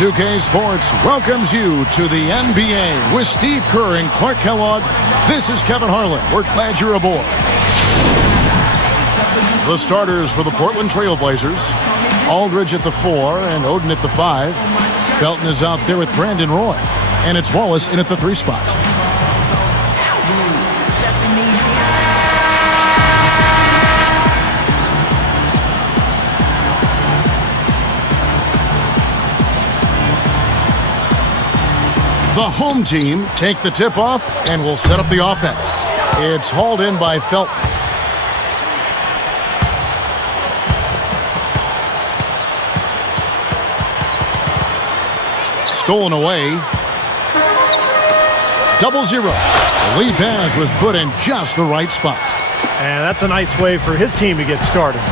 2K Sports welcomes you to the NBA with Steve Kerr and Clark Kellogg. This is Kevin Harlan. We're glad you're aboard. The starters for the Portland Trail Blazers: Aldridge at the 4 and Oden at the 5. Felton is out there with Brandon Roy, and it's Wallace in at the 3 spot. The home team take the tip-off and will set up the offense. It's hauled in by Felton. Stolen away. 0-0. The lead pass was put in just the right spot. And that's a nice way for his team to get started.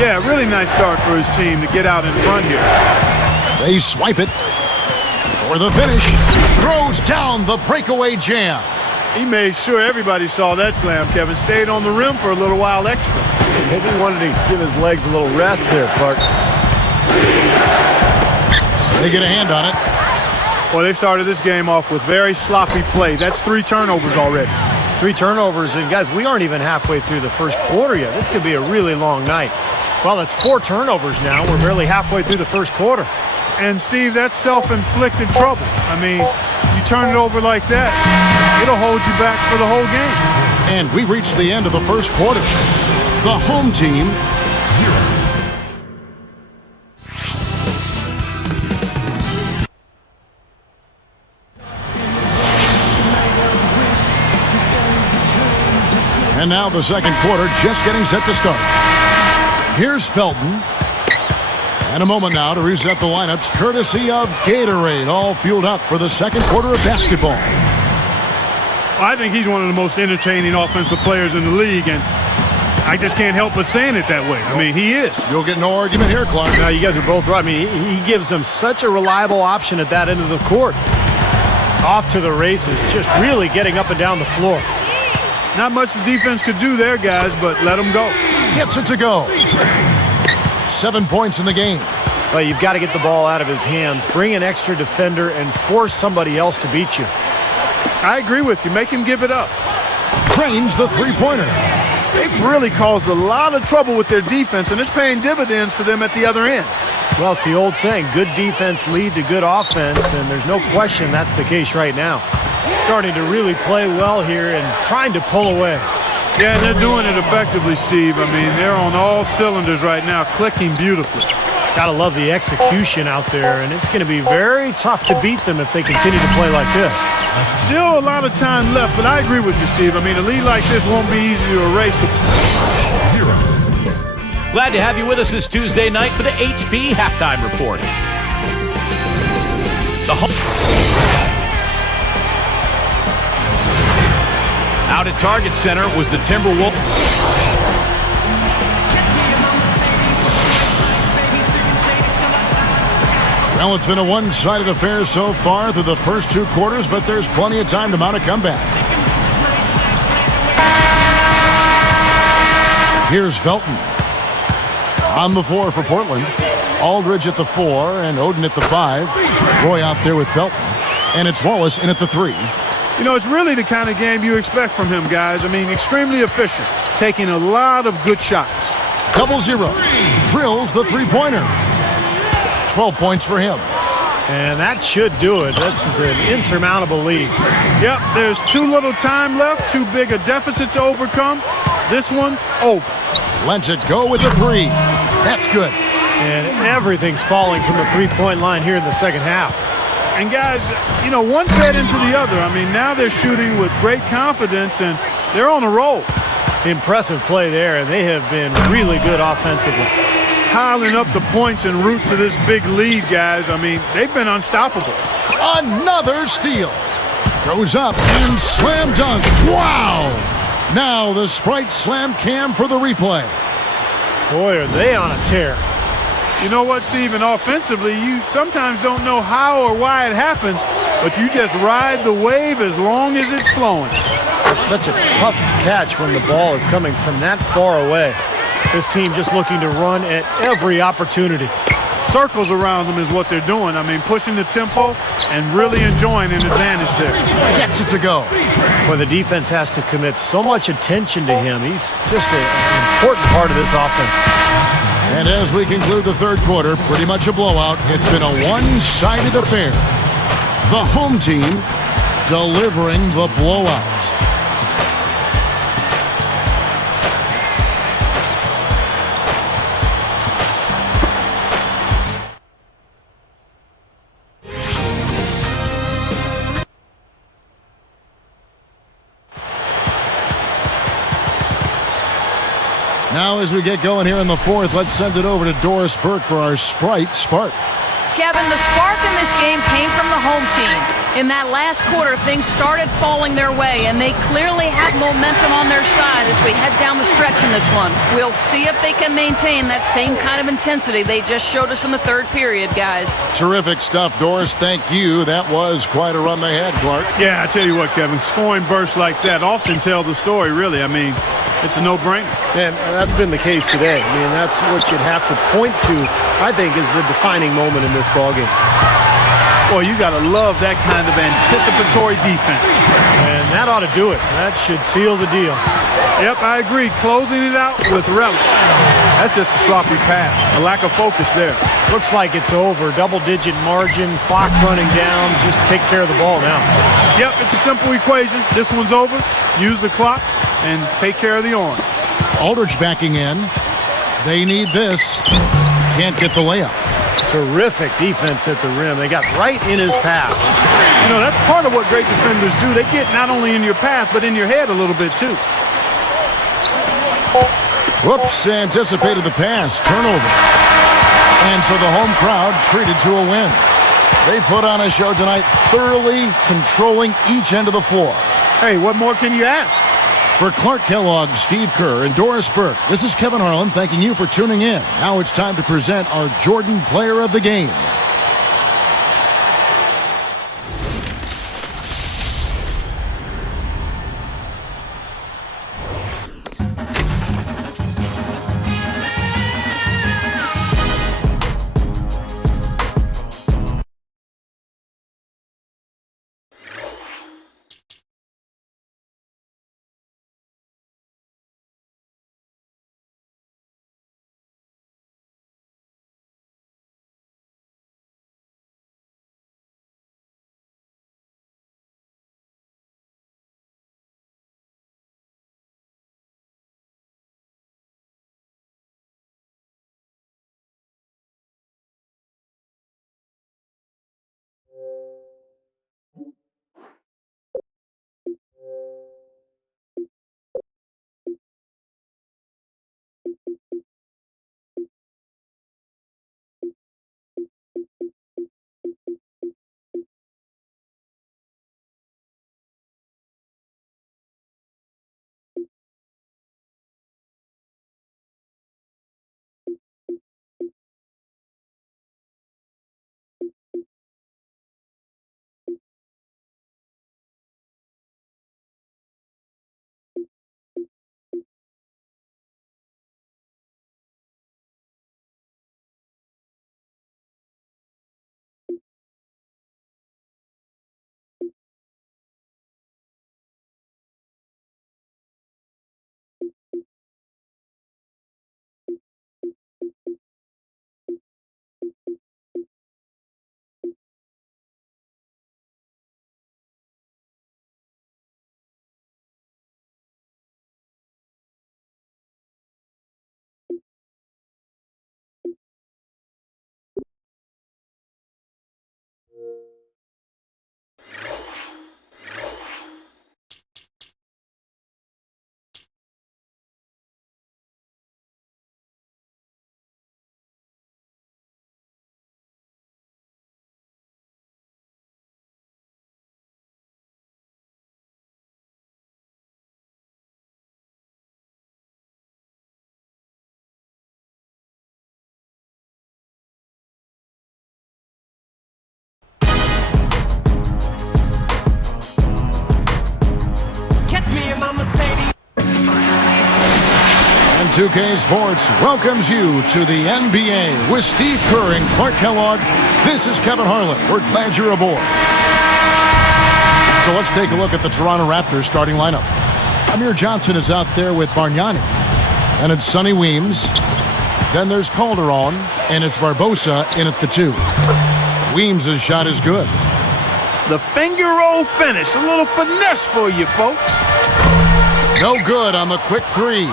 Yeah, really nice start for his team to get out in front here. They swipe it for the finish. Throws down the breakaway jam. He made sure everybody saw that slam, Kevin. Stayed on the rim for a little while extra. Maybe he wanted to give his legs a little rest there, Clark. They get a hand on it. Well, they've started this game off with very sloppy play. That's 3 turnovers already. 3 turnovers, and guys, we aren't even halfway through the first quarter yet. This could be a really long night. Well, that's 4 turnovers now. We're barely halfway through the first quarter. And, Steve, that's self-inflicted trouble. I mean, you turn it over like that, it'll hold you back for the whole game. And we reached the end of the first quarter. The home team, 0. And now the second quarter just getting set to start. Here's Felton. And a moment now to reset the lineups, courtesy of Gatorade, all fueled up for the second quarter of basketball. I think he's one of the most entertaining offensive players in the league, and I just can't help but saying it that way. I mean, he is. You'll get no argument here, Clark. No, you guys are both right. I mean, he gives them such a reliable option at that end of the court. Off to the races, just really getting up and down the floor. Not much the defense could do there, guys, but let them go. Gets it to go. 7 points in the game. Well, you've got to get the ball out of his hands, bring an extra defender, and force somebody else to beat you. I agree with you. Make him give it up. Trains the three-pointer. They've really caused a lot of trouble with their defense, and it's paying dividends for them at the other end. Well, it's the old saying, good defense lead to good offense, and there's no question that's the case right now. Starting to really play well here and trying to pull away. Yeah, and they're doing it effectively, Steve. I mean, they're on all cylinders right now, clicking beautifully. Gotta love the execution out there, and it's going to be very tough to beat them if they continue to play like this. Still a lot of time left, but I agree with you, Steve. I mean, a lead like this won't be easy to erase. 0. Glad to have you with us this Tuesday night for the HP Halftime Report. The home. Out at Target Center was the Timberwolves. Well, it's been a one-sided affair so far through the first 2 quarters, but there's plenty of time to mount a comeback. Here's Felton. On the 4 for Portland. Aldridge at the 4 and Oden at the 5. Roy out there with Felton. And it's Wallace in at the 3. You know, it's really the kind of game you expect from him, guys. I mean, extremely efficient, taking a lot of good shots. 0-0. Drills the three-pointer. 12 points for him. And that should do it. This is an insurmountable lead. Yep, there's too little time left, too big a deficit to overcome. This one's over. Lets it go with the 3. That's good. And everything's falling from the three-point line here in the second half. And guys, you know, one fed into the other. I mean, now they're shooting with great confidence, and they're on a roll. Impressive play there, and they have been really good offensively. Piling up the points en route to this big lead, guys. I mean, they've been unstoppable. Another steal. Goes up and slam dunk. Wow! Now the Sprite Slam Cam for the replay. Boy, are they on a tear. You know what, Steven? Offensively, you sometimes don't know how or why it happens, but you just ride the wave as long as it's flowing. It's such a tough catch when the ball is coming from that far away. This team just looking to run at every opportunity. circles around them is what they're doing. I mean, pushing the tempo and really enjoying an advantage there. Gets it to go. Well, the defense has to commit so much attention to him. He's just an important part of this offense. And as we conclude the third quarter, pretty much a blowout. It's been a one-sided affair. The home team delivering the blowout. Now as we get going here in the fourth, let's send it over to Doris Burke for our Sprite Spark. Kevin, the spark in this game came from the home team. In that last quarter, things started falling their way, and they clearly have momentum on their side as we head down the stretch in this one. We'll see if they can maintain that same kind of intensity they just showed us in the third period, guys. Terrific stuff, Doris. Thank you. That was quite a run they had, Clark. Yeah, I tell you what, Kevin, scoring bursts like that often tell the story, really. I mean, it's a no-brainer. And that's been the case today. I mean, that's what you'd have to point to, I think, is the defining moment in this ballgame. Boy, you got to love that kind of anticipatory defense. And that ought to do it. That should seal the deal. Yep, I agree. Closing it out with relish. That's just a sloppy pass. A lack of focus there. Looks like it's over. Double-digit margin, clock running down. Just take care of the ball now. Yep, it's a simple equation. This one's over. Use the clock and take care of the orange. Aldridge backing in. They need this. Can't get the layup. Terrific defense at the rim. They got right in his path. You know, that's part of what great defenders do. They get not only in your path, but in your head a little bit, too. Whoops, anticipated the pass. Turnover. And so the home crowd treated to a win. They put on a show tonight, thoroughly controlling each end of the floor. Hey, what more can you ask? For Clark Kellogg, Steve Kerr, and Doris Burke, this is Kevin Harlan thanking you for tuning in. Now it's time to present our Jordan Player of the Game. 2K Sports welcomes you to the NBA with Steve Kerr and Clark Kellogg. This is Kevin Harlan. We're glad you're aboard. So let's take a look at the Toronto Raptors starting lineup. Amir Johnson is out there with Bargnani. And it's Sonny Weems. Then there's Calderon. And it's Barbosa in at the 2. Weems' shot is good. The finger roll finish. A little finesse for you, folks. No good on the quick 3.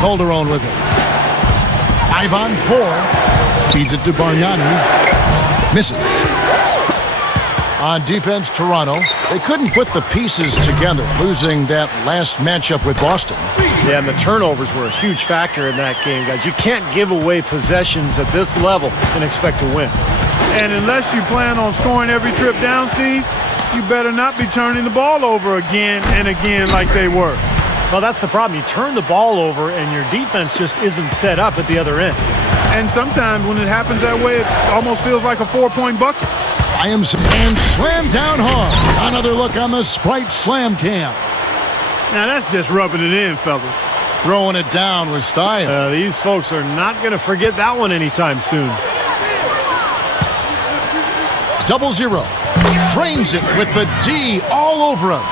Calderon with it. 5 on 4. Feeds it to Bargnani. Misses. On defense, Toronto. They couldn't put the pieces together, losing that last matchup with Boston. Yeah, and the turnovers were a huge factor in that game, guys. You can't give away possessions at this level and expect to win. And unless you plan on scoring every trip down, Steve, you better not be turning the ball over again and again like they were. Well, that's the problem. You turn the ball over and your defense just isn't set up at the other end. And sometimes when it happens that way, it almost feels like a 4-point bucket. And slam down hard. Another look on the Sprite Slam Cam. Now that's just rubbing it in, fellas. Throwing it down with style. These folks are not going to forget that one anytime soon. 0-0. Trains it with the D all over him.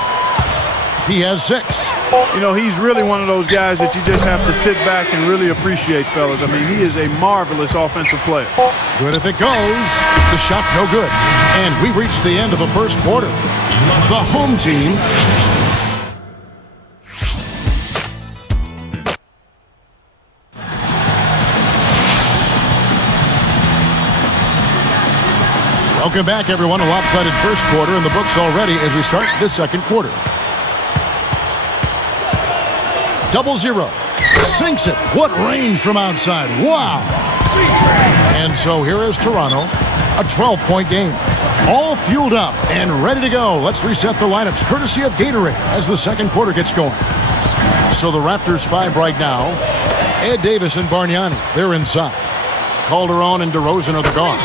He has 6. You know, he's really one of those guys that you just have to sit back and really appreciate, fellas. I mean, he is a marvelous offensive player. Good if it goes. The shot no good. And we reach the end of the first quarter. The home team. Welcome back, everyone. A lopsided first quarter in the books already as we start the second quarter. 0-0. Sinks it. What range from outside. Wow. And so here is Toronto. A 12-point game. All fueled up and ready to go. Let's reset the lineups courtesy of Gatorade as the second quarter gets going. So the Raptors 5 right now. Ed Davis and Bargnani. They're inside. Calderon and DeRozan are the guards.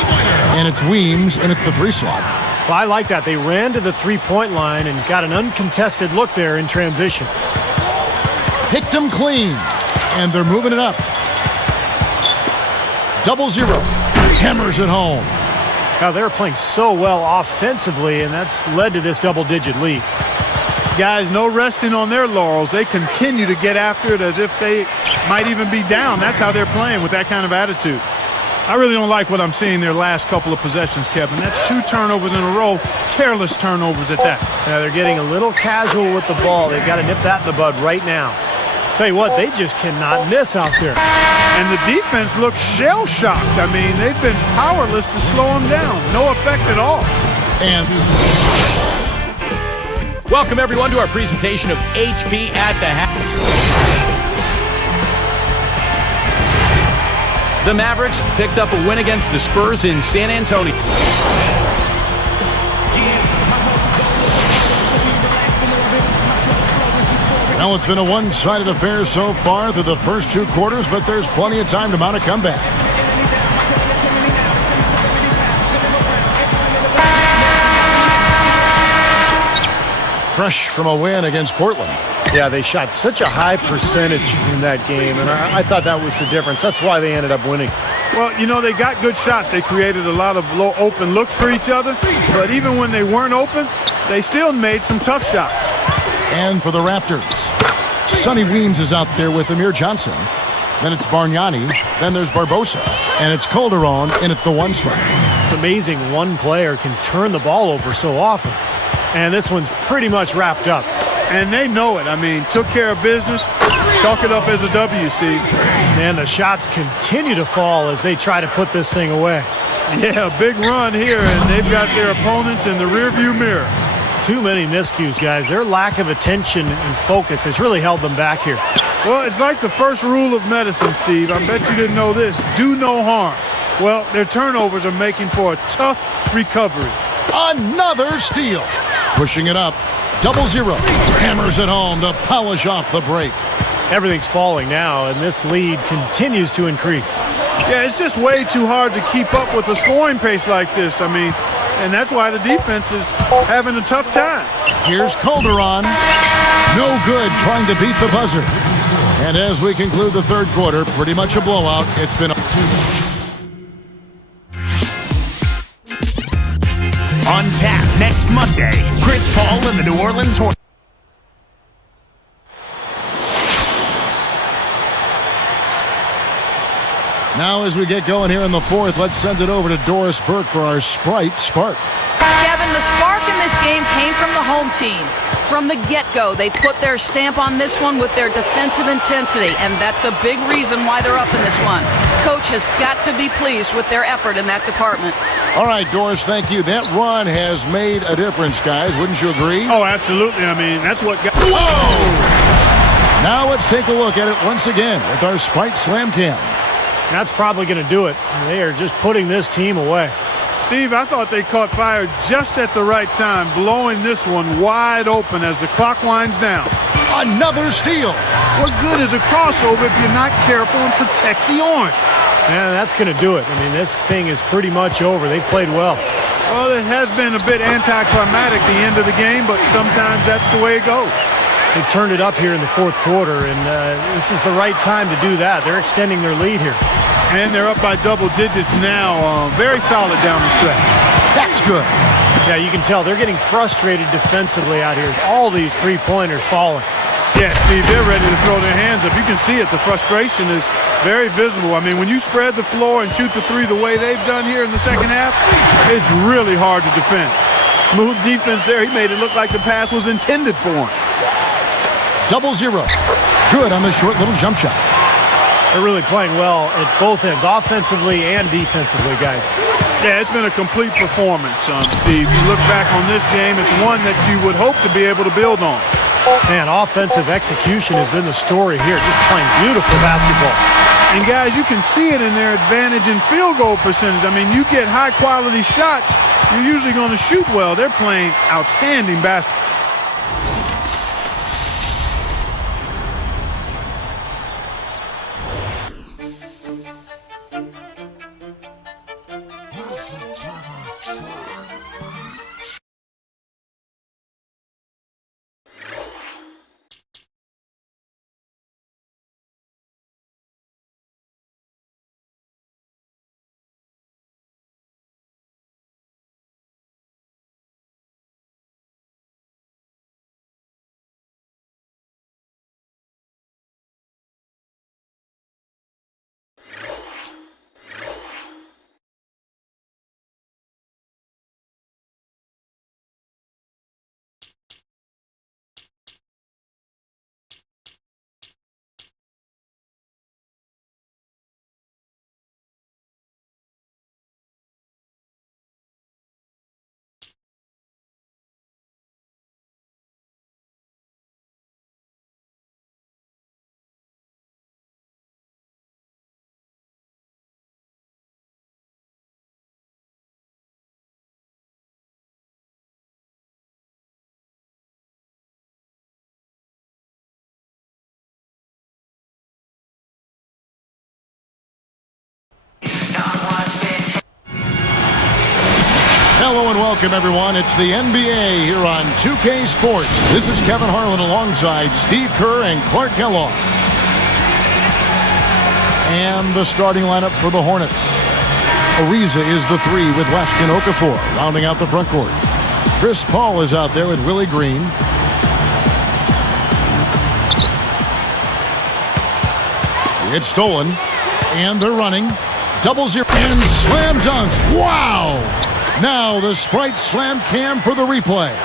And it's Weems in at the 3 slot. Well, I like that. They ran to the 3-point line and got an uncontested look there in transition. Picked them clean. And they're moving it up. 0-0. Hammers it home. Now, they're playing so well offensively, and that's led to this double-digit lead. Guys, no resting on their laurels. They continue to get after it as if they might even be down. That's how they're playing, with that kind of attitude. I really don't like what I'm seeing their last couple of possessions, Kevin. That's 2 turnovers in a row, careless turnovers at that. Now, they're getting a little casual with the ball. They've got to nip that in the bud right now. Tell you what, they just cannot miss out there. And the defense looks shell-shocked. I mean, they've been powerless to slow them down. No effect at all. And welcome, everyone, to our presentation of HP at the Half. The Mavericks picked up a win against the Spurs in San Antonio. Well, it's been a one-sided affair so far through the first 2 quarters, but there's plenty of time to mount a comeback. Fresh from a win against Portland. Yeah, they shot such a high percentage in that game, and I thought that was the difference. That's why they ended up winning. Well, you know, they got good shots. They created a lot of low open looks for each other, but even when they weren't open, they still made some tough shots. And for the Raptors, Sonny Weems is out there with Amir Johnson. Then it's Bargnani. Then there's Barbosa. And it's Calderon in at the 1 slot. It's amazing one player can turn the ball over so often. And this one's pretty much wrapped up. And they know it. I mean, took care of business. Chalk it up as a W, Steve. And the shots continue to fall as they try to put this thing away. Yeah, big run here, and they've got their opponents in the rearview mirror. Too many miscues, guys. Their lack of attention and focus has really held them back here. Well, it's like the first rule of medicine, Steve. I bet you didn't know this. Do no harm. Well, their turnovers are making for a tough recovery. Another steal. Pushing it up. 0-0. Hammers it home to polish off the break. Everything's falling now, and this lead continues to increase. Yeah, it's just way too hard to keep up with a scoring pace like this. I mean, and that's why the defense is having a tough time. Here's Calderon. No good trying to beat the buzzer. And as we conclude the third quarter, pretty much a blowout. It's been On tap next Monday, Chris Paul and the New Orleans Hornets. Now as we get going here in the fourth, let's send it over to Doris Burke for our Sprite Spark. Kevin, the spark in this game came from the home team. From the get-go, they put their stamp on this one with their defensive intensity, and that's a big reason why they're up in this one. Coach has got to be pleased with their effort in that department. All right, Doris, thank you. That run has made a difference, guys. Wouldn't you agree? Oh, absolutely. I mean, that's what got... Whoa! Now let's take a look at it once again with our Sprite Slam Cam. That's probably going to do it. They are just putting this team away. Steve, I thought they caught fire just at the right time, blowing this one wide open as the clock winds down. Another steal. What good is a crossover if you're not careful and protect the orange? Yeah, that's going to do it. I mean, this thing is pretty much over. They've played well. Well, it has been a bit anticlimactic the end of the game, but sometimes that's the way it goes. They've turned it up here in the fourth quarter, and this is the right time to do that. They're extending their lead here. And they're up by double digits now. Very solid down the stretch. That's good. Yeah, you can tell they're getting frustrated defensively out here. All these three-pointers falling. Yeah, Steve, they're ready to throw their hands up. You can see it. The frustration is very visible. I mean, when you spread the floor and shoot the three the way they've done here in the second half, it's really hard to defend. Smooth defense there. He made it look like the pass was intended for him. 0-0. Good on the short little jump shot. They're really playing well at both ends, offensively and defensively, guys. Yeah, it's been a complete performance, Steve. You look back on this game, it's one that you would hope to be able to build on. Man, offensive execution has been the story here. Just playing beautiful basketball. And, guys, you can see it in their advantage in field goal percentage. I mean, you get high-quality shots, you're usually going to shoot well. They're playing outstanding basketball. Hello and welcome, everyone. It's the NBA here on 2K Sports. This is Kevin Harlan alongside Steve Kerr and Clark Kellogg. And the starting lineup for the Hornets. Ariza is the three with Weston Okafor rounding out the front court. Chris Paul is out there with Willie Green. It's stolen, and they're running. 0-0 and slam dunk. Wow! Now the Sprite Slam Cam for the replay.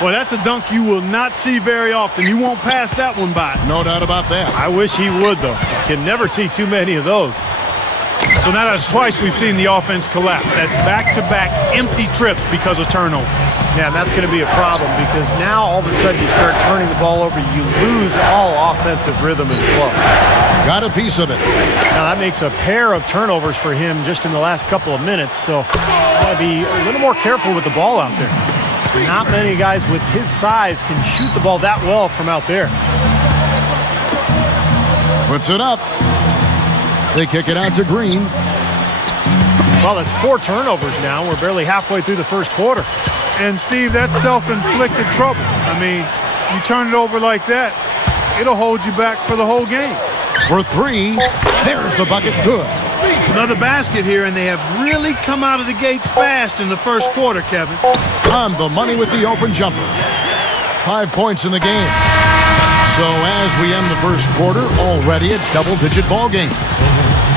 Well, that's a dunk you will not see very often. You won't pass that one by. No doubt about that. I wish he would, though. You can never see too many of those. So now that's twice we've seen the offense collapse. That's back-to-back empty trips because of turnover. Yeah, and that's going to be a problem because now all of a sudden you start turning the ball over, you lose all offensive rhythm and flow. Got a piece of it. Now that makes a pair of turnovers for him just in the last couple of minutes, so got to be a little more careful with the ball out there. Not many guys with his size can shoot the ball that well from out there. Puts it up. They kick it out to Green. Well, that's 4 turnovers now. We're barely halfway through the first quarter. And, Steve, that's self-inflicted trouble. I mean, you turn it over like that, it'll hold you back for the whole game. For three, there's the bucket, good. Another basket here, and they have really come out of the gates fast in the first quarter, Kevin. On the money with the open jumper. 5 points in the game. So as we end the first quarter, already a double-digit ball game.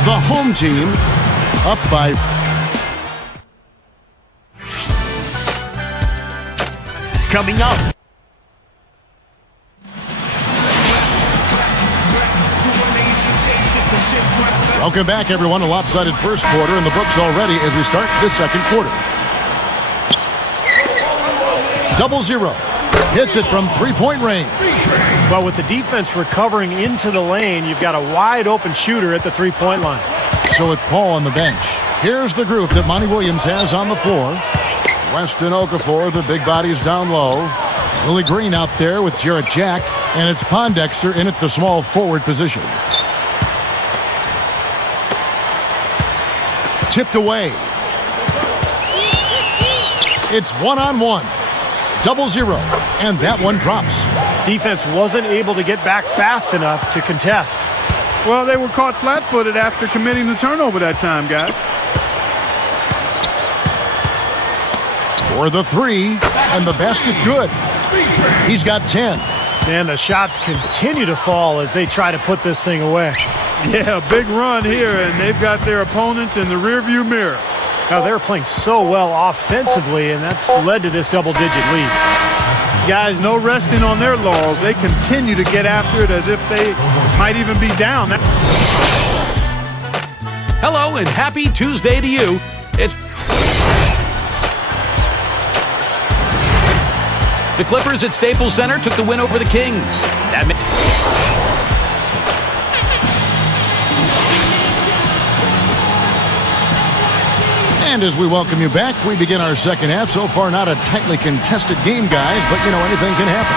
The home team up by... Coming up. Welcome back, everyone. A lopsided first quarter in the books already as we start the second quarter. 0-0. Hits it from three-point range. But with the defense recovering into the lane, you've got a wide-open shooter at the three-point line. So with Paul on the bench, here's the group that Monty Williams has on the floor. Weston Okafor, the big bodies down low. Willie Green out there with Jarrett Jack. And it's Pondexter in at the small forward position. Tipped away. It's one-on-one. 0-0. And that one drops. Defense wasn't able to get back fast enough to contest. Well, they were caught flat-footed after committing the turnover that time, guys. For the three, and the basket good. He's got 10. And the shots continue to fall as they try to put this thing away. Yeah, big run here, and they've got their opponents in the rearview mirror. Now, they're playing so well offensively, and that's led to this double-digit lead. Guys, no resting on their laurels. They continue to get after it as if they might even be down. Hello and happy Tuesday to you. The Clippers at Staples Center took the win over the Kings. And as we welcome you back, we begin our second half. So far, not a tightly contested game, guys, but, you know, anything can happen.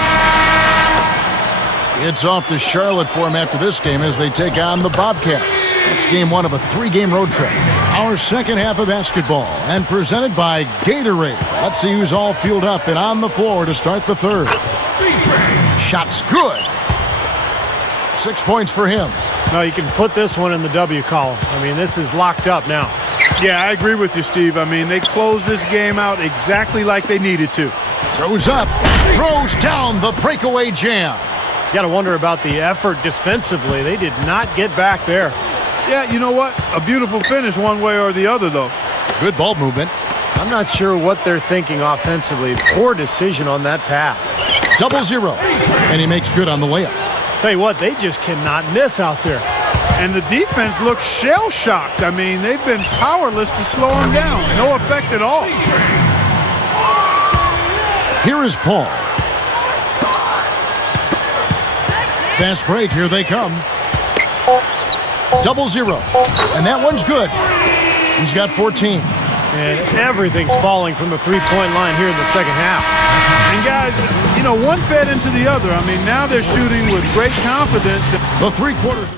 It's off to Charlotte for them after this game as they take on the Bobcats. It's game one of a three-game road trip. Our second half of basketball, and presented by Gatorade. Let's see who's all fueled up and on the floor to start the third. Shot's good. 6 points for him. No, you can put this one in the W column. I mean, this is locked up now. Yeah, I agree with you, Steve. I mean, they closed this game out exactly like they needed to. Throws up, throws down the breakaway jam. You got to wonder about the effort defensively. They did not get back there. Yeah, you know what? A beautiful finish one way or the other, though. Good ball movement. I'm not sure what they're thinking offensively. Poor decision on that pass. 0-0. And he makes good on the layup. Tell you what, they just cannot miss out there. And the defense looks shell-shocked. I mean, they've been powerless to slow them down. No effect at all. Here is Paul. Fast break, here they come. 0-0. And that one's good. He's got 14. And everything's falling from the three-point line here in the second half. And guys, you know, one fed into the other. I mean, now they're shooting with great confidence. The three quarters.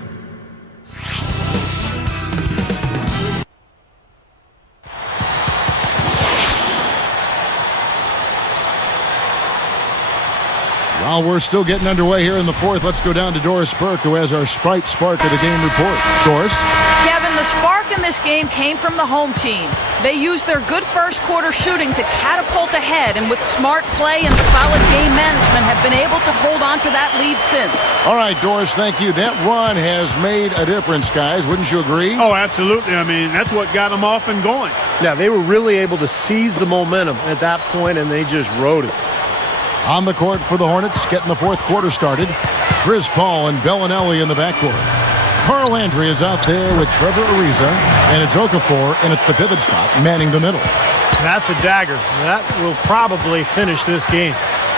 While we're still getting underway here in the fourth, let's go down to Doris Burke, who has our Sprite Spark of the game report. Doris? Kevin, the spark in this game came from the home team. They used their good first quarter shooting to catapult ahead, and with smart play and solid game management have been able to hold on to that lead since. All right, Doris, thank you. That run has made a difference, guys. Wouldn't you agree? Oh, absolutely. I mean, that's what got them off and going. Yeah, they were really able to seize the momentum at that point, and they just rode it. On the court for the Hornets, getting the fourth quarter started. Chris Paul and Bellinelli in the backcourt. Carl Landry is out there with Trevor Ariza, and it's Okafor in at the pivot spot, manning the middle. That's a dagger. That will probably finish this game.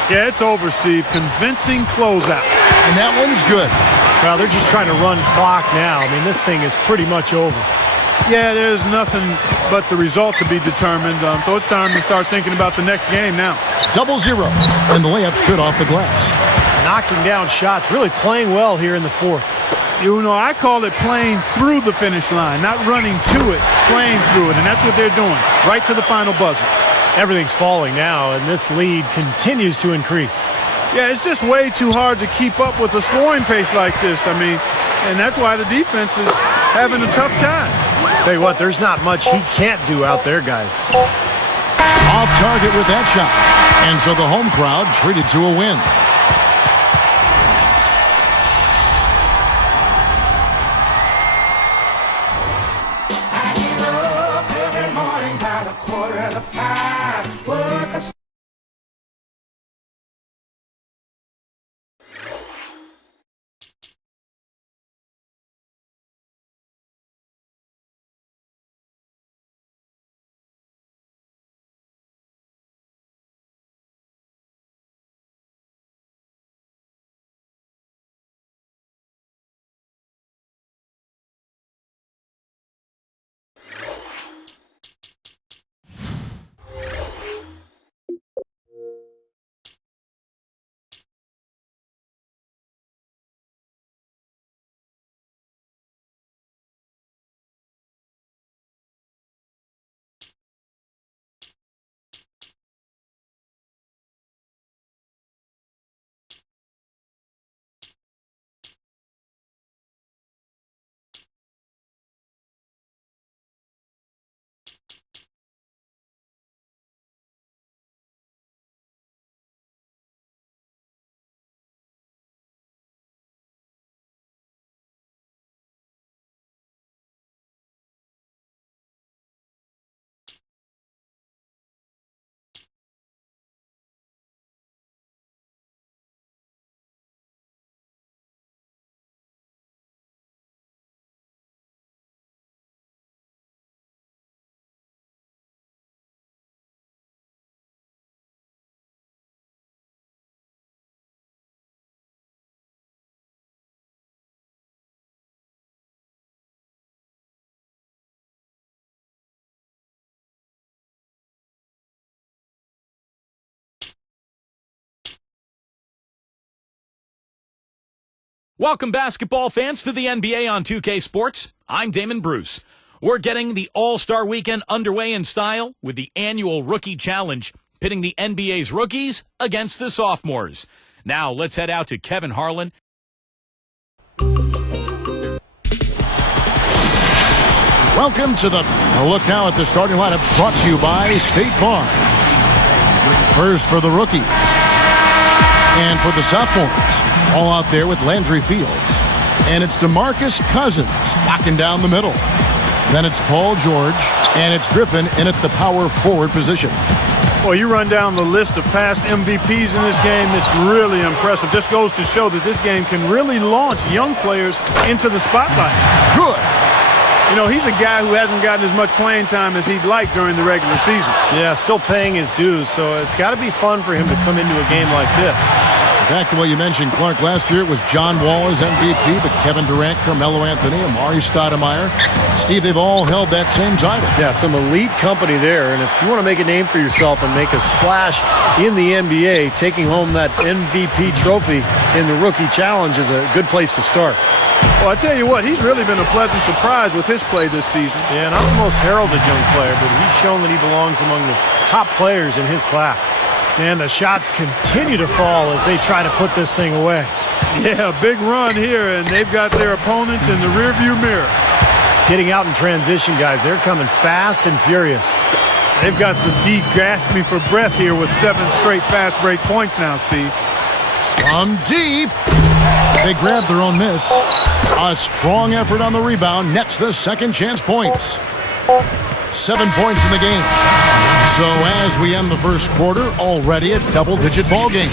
Yeah, it's over, Steve. Convincing closeout. And that one's good. Well, they're just trying to run clock now. I mean, this thing is pretty much over. Yeah, there's nothing but the result to be determined. So it's time to start thinking about the next game now. 0-0. And the layup's good off the glass. Knocking down shots, really playing well here in the fourth. You know, I call it playing through the finish line, not running to it, playing through it. And that's what they're doing, right to the final buzzer. Everything's falling now, and this lead continues to increase. Yeah, it's just way too hard to keep up with a scoring pace like this. I mean, and that's why the defense is having a tough time. Tell you what, there's not much he can't do out there, guys. Off target with that shot. And so the home crowd treated to a win. Welcome, basketball fans, to the NBA on 2K Sports. I'm Damon Bruce. We're getting the All-Star Weekend underway in style with the annual Rookie Challenge, pitting the NBA's rookies against the sophomores. Now, let's head out to Kevin Harlan. Welcome to a look now at the starting lineup brought to you by State Farm. First for the rookies and for the sophomores. All out there with Landry Fields. And it's DeMarcus Cousins locking down the middle. Then it's Paul George, and it's Griffin in at the power forward position. Well, you run down the list of past MVPs in this game, it's really impressive. Just goes to show that this game can really launch young players into the spotlight. Good. You know, he's a guy who hasn't gotten as much playing time as he'd like during the regular season. Yeah, still paying his dues, so it's got to be fun for him to come into a game like this. Back to what you mentioned, Clark, last year it was John Wall as MVP, but Kevin Durant, Carmelo Anthony, Amari Stoudemire, Steve, they've all held that same title. Yeah, some elite company there, and if you want to make a name for yourself and make a splash in the NBA, taking home that MVP trophy in the Rookie Challenge is a good place to start. Well, I tell you what, he's really been a pleasant surprise with his play this season. Yeah, not the most heralded young player, but he's shown that he belongs among the top players in his class. And the shots continue to fall as they try to put this thing away. Yeah, big run here, and they've got their opponents in the rearview mirror. Getting out in transition, guys. They're coming fast and furious. They've got the D gasping for breath here with 7 straight fast break points now, Steve. From deep. They grab their own miss. A strong effort on the rebound nets the second chance points. 7 points in the game. So as we end the first quarter, already a double-digit ball game.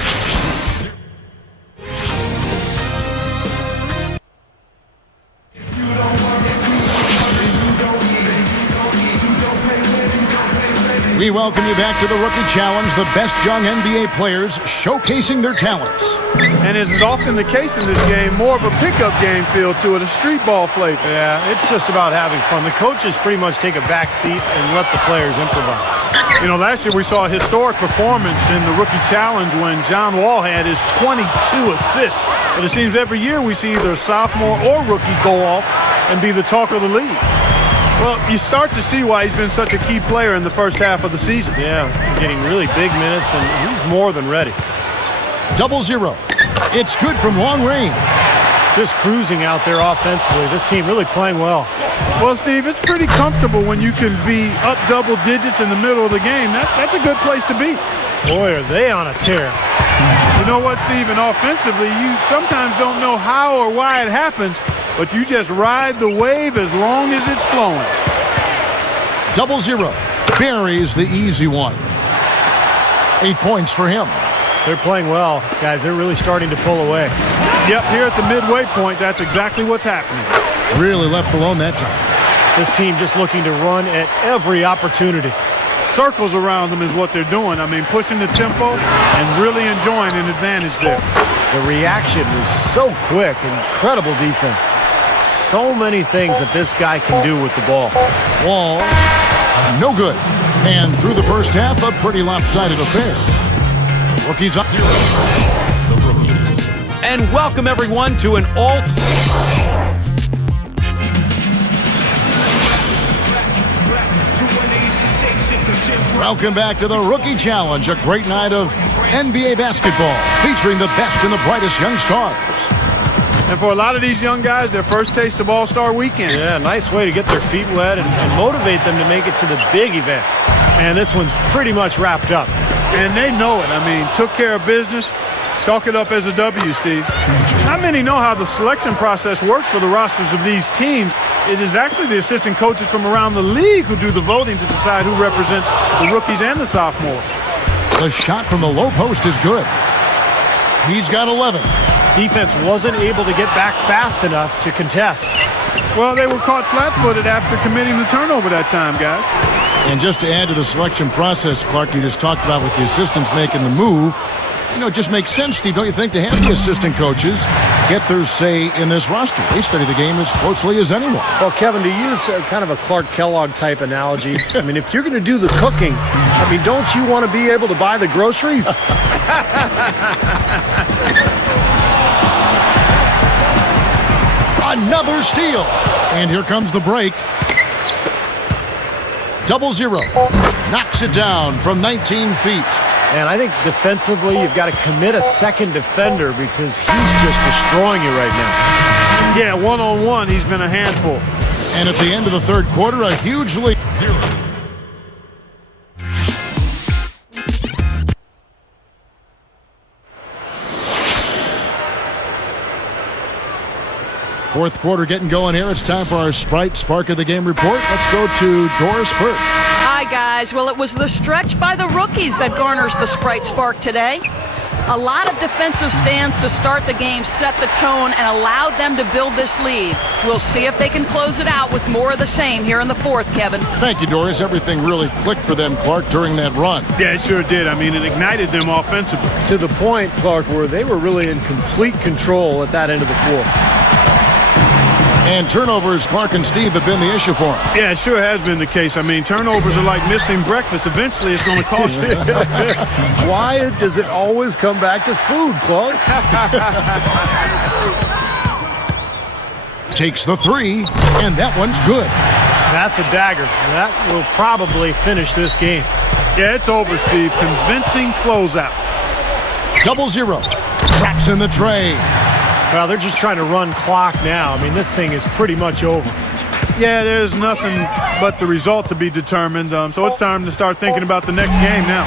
We welcome you back to the Rookie Challenge, the best young NBA players showcasing their talents. And as is often the case in this game, more of a pickup game feel to it, a street ball flavor. Yeah, it's just about having fun. The coaches pretty much take a back seat and let the players improvise. You know, last year we saw a historic performance in the Rookie Challenge when John Wall had his 22 assists. But it seems every year we see either a sophomore or rookie go off and be the talk of the league. Well, you start to see why he's been such a key player in the first half of the season. Yeah, getting really big minutes, and he's more than ready. 0-0. It's good from long range. Just cruising out there offensively. This team really playing well. Well, Steve, it's pretty comfortable when you can be up double digits in the middle of the game. That's a good place to be. Boy, are they on a tear. You know what, Steve? And offensively, you sometimes don't know how or why it happens, but you just ride the wave as long as it's flowing. 0-0. Buries the easy one. 8 points for him. They're playing well. Guys, they're really starting to pull away. Yep, here at the midway point, that's exactly what's happening. Really left alone that time. This team just looking to run at every opportunity. Circles around them is what they're doing. I mean, pushing the tempo and really enjoying an advantage there. The reaction was so quick. Incredible defense. So many things that this guy can do with the ball. Wall, no good. And through the first half, a pretty lopsided affair. Rookies up. And welcome everyone to an all... Welcome back to the Rookie Challenge, a great night of NBA basketball featuring the best and the brightest young stars. And for a lot of these young guys, their first taste of All-Star Weekend. Yeah, nice way to get their feet wet and motivate them to make it to the big event. And this one's pretty much wrapped up. And they know it. I mean, took care of business. Chalk it up as a W, Steve. Not many know how the selection process works for the rosters of these teams. It is actually the assistant coaches from around the league who do the voting to decide who represents the rookies and the sophomores. The shot from the low post is good. He's got 11. Defense wasn't able to get back fast enough to contest. Well, they were caught flat-footed after committing the turnover that time, guys. And just to add to the selection process, Clark, you just talked about with the assistants making the move, you know, it just makes sense, Steve, don't you think, to have the assistant coaches get their say in this roster? They study the game as closely as anyone. Well, Kevin, to use kind of a Clark Kellogg type analogy, I mean, if you're going to do the cooking, I mean, don't you want to be able to buy the groceries? Another steal. And here comes the break. 0-0. Knocks it down from 19 feet. And I think defensively, you've got to commit a second defender because he's just destroying you right now. Yeah, one-on-one, he's been a handful. And at the end of the third quarter, a huge lead. Fourth quarter getting going here. It's time for our Sprite Spark of the Game report. Let's go to Doris Burke. Hi, guys. Well, it was the stretch by the rookies that garners the Sprite Spark today. A lot of defensive stands to start the game set the tone and allowed them to build this lead. We'll see if they can close it out with more of the same here in the fourth, Kevin. Thank you, Doris. Everything really clicked for them, Clark, during that run. Yeah, it sure did. I mean, it ignited them offensively. To the point, Clark, where they were really in complete control at that end of the floor. And turnovers, Clark and Steve, have been the issue for them. Yeah, it sure has been the case. I mean, turnovers are like missing breakfast. Eventually, it's going to cost you. Why does it always come back to food, Clark? Takes the three, and that one's good. That's a dagger. That will probably finish this game. Yeah, it's over, Steve. Convincing closeout. 0-0. Traps in the tray. Well, they're just trying to run clock now. I mean, this thing is pretty much over. Yeah, there's nothing but the result to be determined. So it's time to start thinking about the next game now.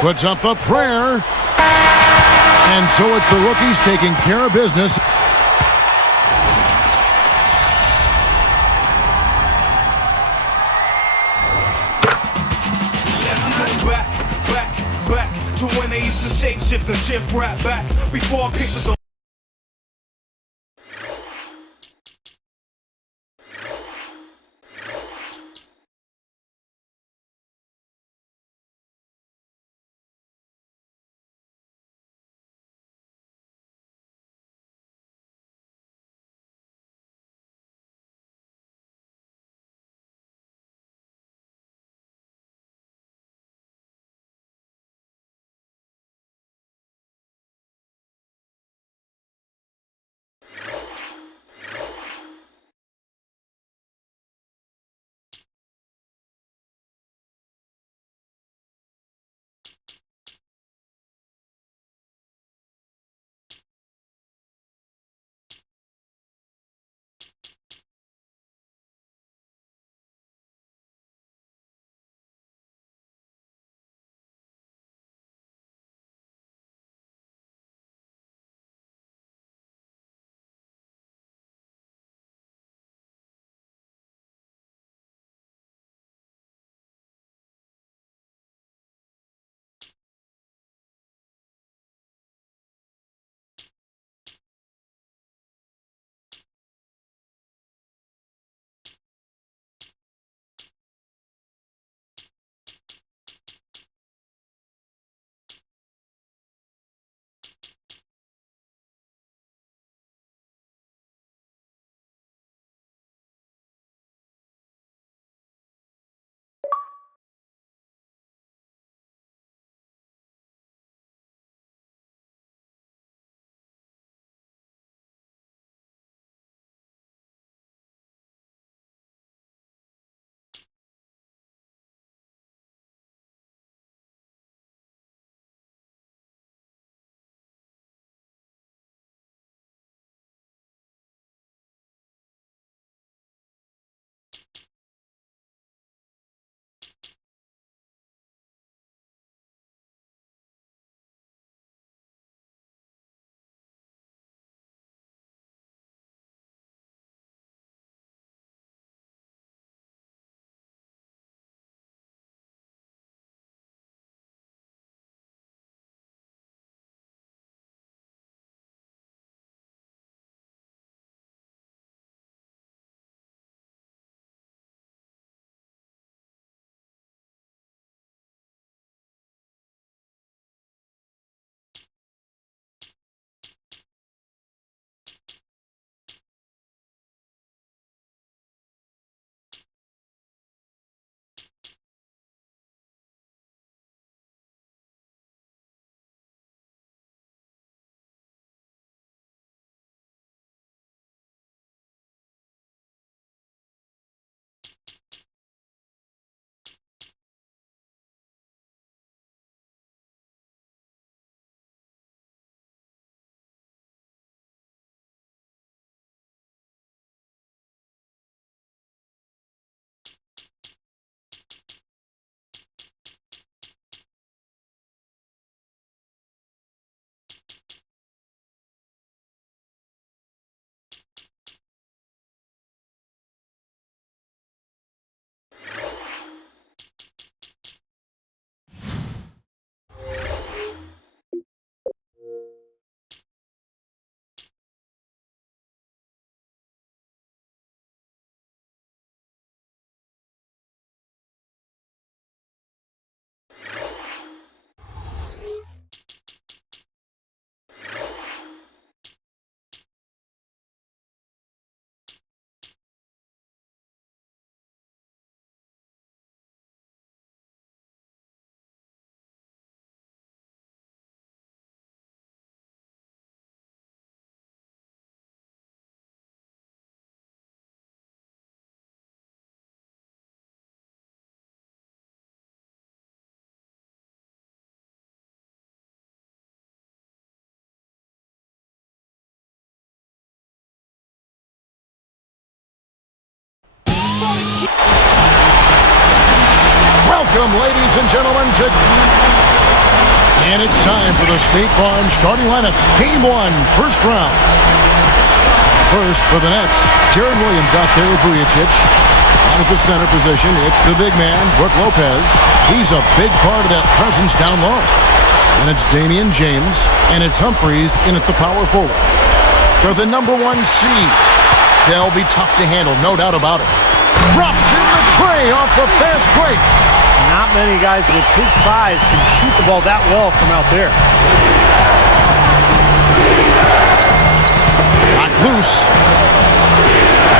Puts up a prayer. And so it's the rookies taking care of business. Back to when they used to shape shift and shift right back before I picked up the Welcome, ladies and gentlemen, to... And it's time for the State Farm starting lineups. Game 1, first round. First for the Nets, Jared Williams out there with Vujacic. At the center position, it's the big man, Brook Lopez. He's a big part of that presence down low. And it's Damian James, and it's Humphreys in at the power forward. They're the number 1 seed. They'll be tough to handle, no doubt about it. Drops in the tray off the fast break. Not many guys with his size can shoot the ball that well from out there. Not loose.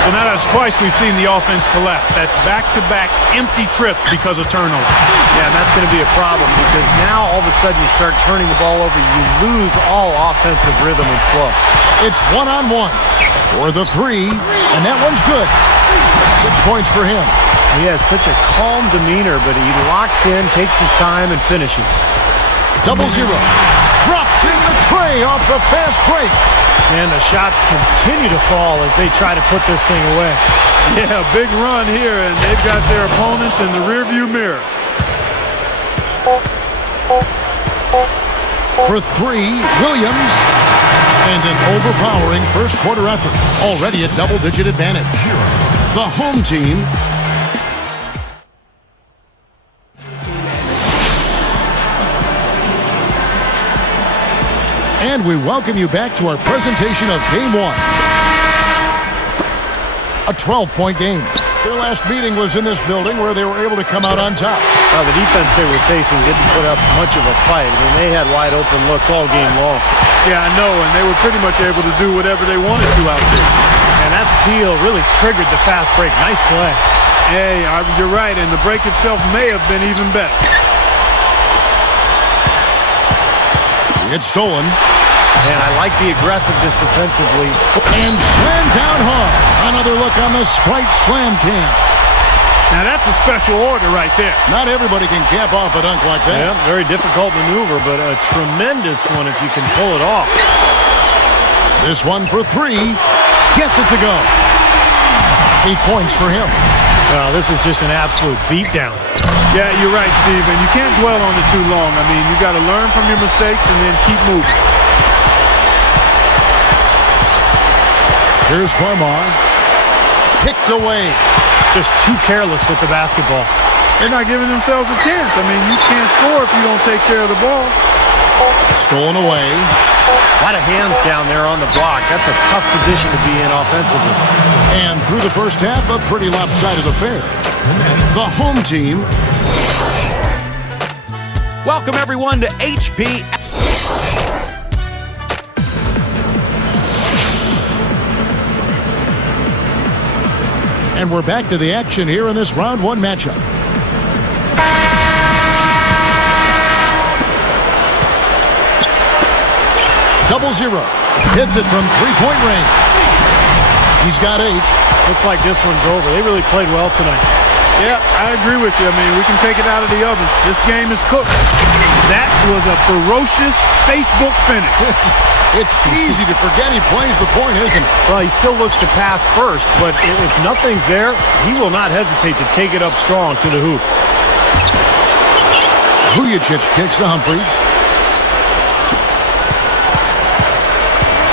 So now that's twice we've seen the offense collapse. That's back-to-back empty trips because of turnover. Yeah, and that's going to be a problem because now all of a sudden you start turning the ball over, you lose all offensive rhythm and flow. It's one-on-one for the 3, and that one's good. 6 points for him. He has such a calm demeanor, but he locks in, takes his time, and finishes. 0-0. Drops in the tray off the fast break. And the shots continue to fall as they try to put this thing away. Yeah, big run here, and they've got their opponents in the rearview mirror. For 3, Williams. And an overpowering first quarter effort. Already a double-digit advantage. The home team. And we welcome you back to our presentation of Game 1. A 12-point game. Their last meeting was in this building where they were able to come out on top. Well, the defense they were facing didn't put up much of a fight. I mean, they had wide open looks all game long. Yeah, I know, and they were pretty much able to do whatever they wanted to out there. And that steal really triggered the fast break. Nice play. Hey, you're right, and the break itself may have been even better. It's stolen. And I like the aggressiveness defensively. And slammed down hard. Another look on the Sprite Slam Cam. Now that's a special order right there. Not everybody can cap off a dunk like that. Yeah, very difficult maneuver, but a tremendous one if you can pull it off. This one for 3. Gets it to go. 8 points for him. Well, this is just an absolute beatdown. Yeah, you're right, Steve, and you can't dwell on it too long. I mean, you got to learn from your mistakes and then keep moving. Here's Farmar. Picked away. Just too careless with the basketball. They're not giving themselves a chance. I mean, you can't score if you don't take care of the ball. Stolen away. A lot of hands down there on the block. That's a tough position to be in offensively. And through the first half, a pretty lopsided affair. The home team. Welcome, everyone, to HP. And we're back to the action here in this round 1 matchup. Double zero. Hits it from 3-point range. He's got 8. Looks like this one's over. They really played well tonight. Yeah, I agree with you. I mean, we can take it out of the oven. This game is cooked. That was a ferocious Facebook finish. It's easy to forget he plays the point, isn't it? Well, he still looks to pass first, but if nothing's there, he will not hesitate to take it up strong to the hoop. Vujacic kicks to Humphreys.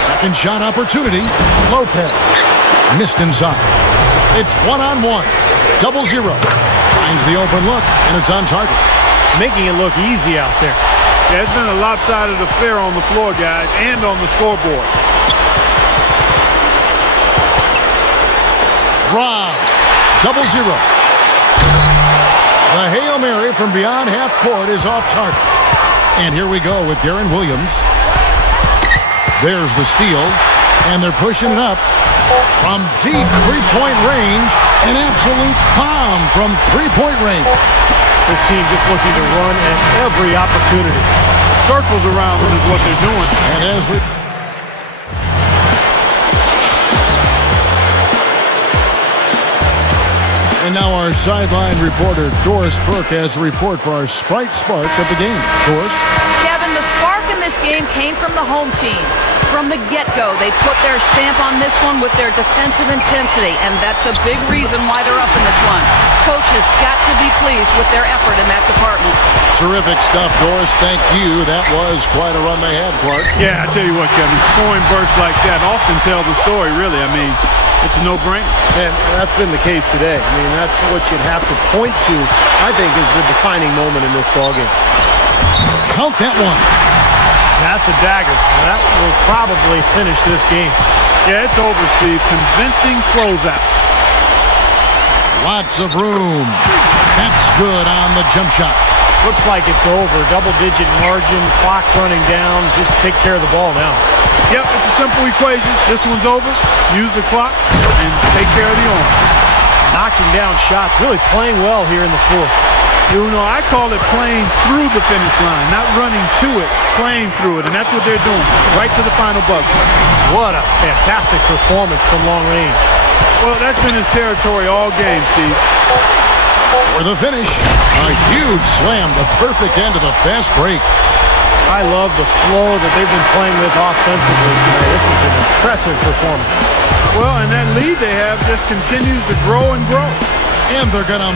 Second shot opportunity. Lopez. Missed inside. It's 1-on-1. 0-0. Finds the open look, and it's on target. Making it look easy out there. Yeah, it's been a lopsided affair on the floor, guys, and on the scoreboard. Rob. 0-0. The Hail Mary from beyond half court is off target. And here we go with Darren Williams. There's the steal, and they're pushing it up from deep 3-point range. An absolute bomb from 3-point range. This team just looking to run at every opportunity. Circles around them is what they're doing. And as we... And now our sideline reporter, Doris Burke, has a report for our Sprite Spark of the game. Doris? Kevin, the spark in this game came from the home team. From the get-go, they put their stamp on this one with their defensive intensity, and that's a big reason why they're up in this one. Coach has got to be pleased with their effort in that department. Terrific stuff, Doris. Thank you. That was quite a run they had, Clark. Yeah, I tell you what, Kevin, scoring bursts like that often tell the story, really. I mean, it's a no-brainer. And that's been the case today. I mean, that's what you'd have to point to, I think, is the defining moment in this ballgame. Count that one. That's a dagger. That will probably finish this game. Yeah, it's over, Steve. Convincing closeout. Lots of room. That's good on the jump shot. Looks like it's over. Double-digit margin, clock running down. Just take care of the ball now. Yep, it's a simple equation. This one's over. Use the clock and take care of the arm. Knocking down shots. Really playing well here in the fourth. You know, I call it playing through the finish line, not running to it, playing through it, and that's what they're doing, right to the final buzzer. What a fantastic performance from long range. Well, that's been his territory all game, Steve. For the finish, a huge slam, the perfect end of the fast break. I love the flow that they've been playing with offensively tonight. This is an impressive performance. Well, and that lead they have just continues to grow and grow. And they're going to...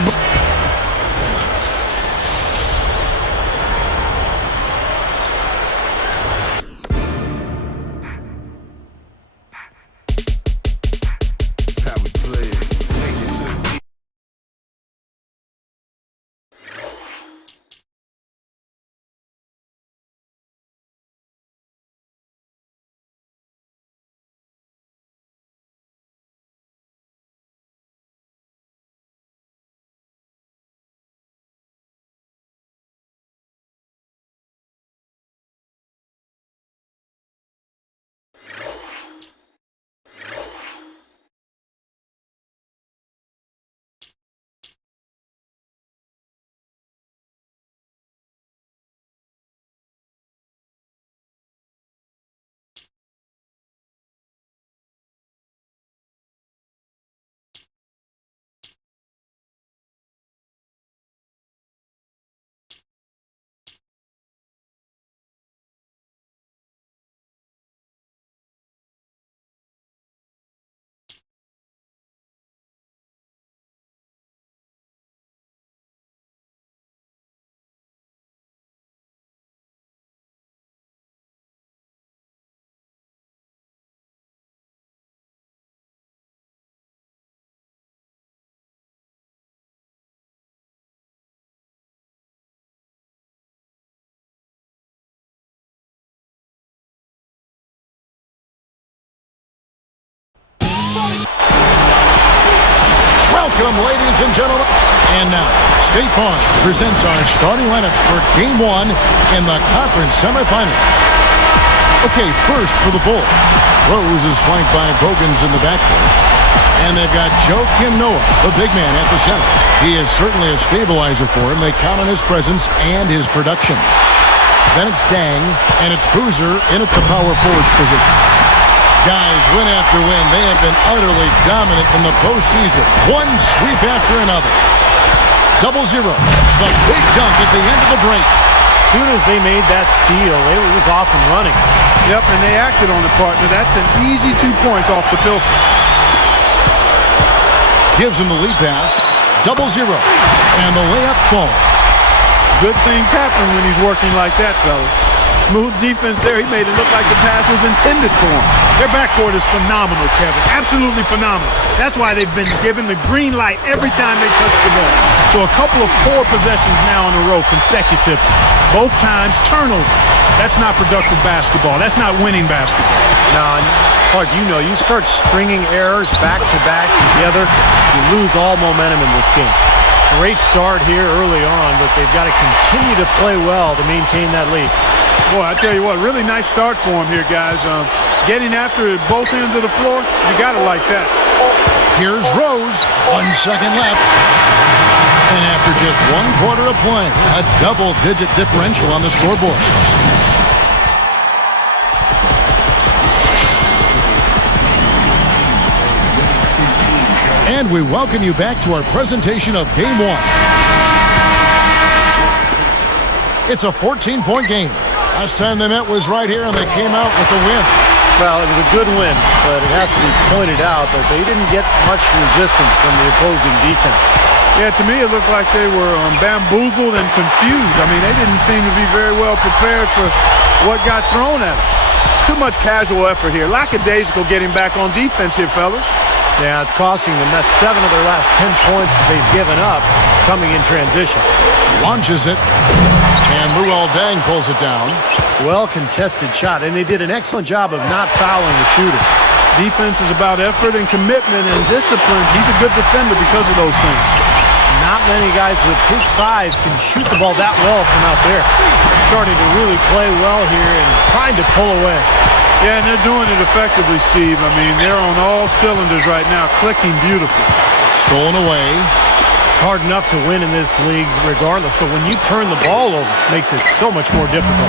Welcome, ladies and gentlemen. And now, State Farm presents our starting lineup for Game 1 in the conference semifinals. Okay, first for the Bulls. Rose is flanked by Bogans in the backcourt. And they've got Joakim Noah, the big man, at the center. He is certainly a stabilizer for him. They count on his presence and his production. Then it's Dang, and it's Boozer in at the power forwards position. Guys, win after win, they have been utterly dominant in the postseason. One sweep after another. 0-0. The big dunk at the end of the break. As soon as they made that steal, it was off and running. Yep, and they acted on it, partner. That's an easy 2 points off the Pilfer. Gives him the lead pass. 0-0. And the layup falls. Good things happen when he's working like that, fellas. Smooth defense there. He made it look like the pass was intended for him. Their backcourt is phenomenal, Kevin. Absolutely phenomenal. That's why they've been given the green light every time they touch the ball. So a couple of poor possessions now in a row, consecutive. Both times turnover. That's not productive basketball. That's not winning basketball. No, Clark, you start stringing errors back-to-back together, you lose all momentum in this game. Great start here early on, but they've got to continue to play well to maintain that lead. Boy, I tell you what, really nice start for him here, guys. Getting after it both ends of the floor, you got to like that. Here's Rose. 1 second left. And after just 1 quarter of play, a double-digit differential on the scoreboard. And we welcome you back to our presentation of Game 1. It's a 14-point game. Last time they met was right here, and they came out with the win. Well, it was a good win, but it has to be pointed out that they didn't get much resistance from the opposing defense. Yeah, to me it looked like they were bamboozled and confused. I mean, they didn't seem to be very well prepared for what got thrown at them. Too much casual effort here. Lackadaisical getting back on defense here, fellas. Yeah, it's costing them. That's 7 of their last 10 points that they've given up coming in transition. Launches it, and Luol Deng pulls it down. Well-contested shot, and they did an excellent job of not fouling the shooter. Defense is about effort and commitment and discipline. He's a good defender because of those things. Not many guys with his size can shoot the ball that well from out there. Starting to really play well here and trying to pull away. Yeah, and they're doing it effectively, Steve. I mean, they're on all cylinders right now, clicking beautifully. Stolen away. Hard enough to win in this league regardless, but when you turn the ball over, it makes it so much more difficult.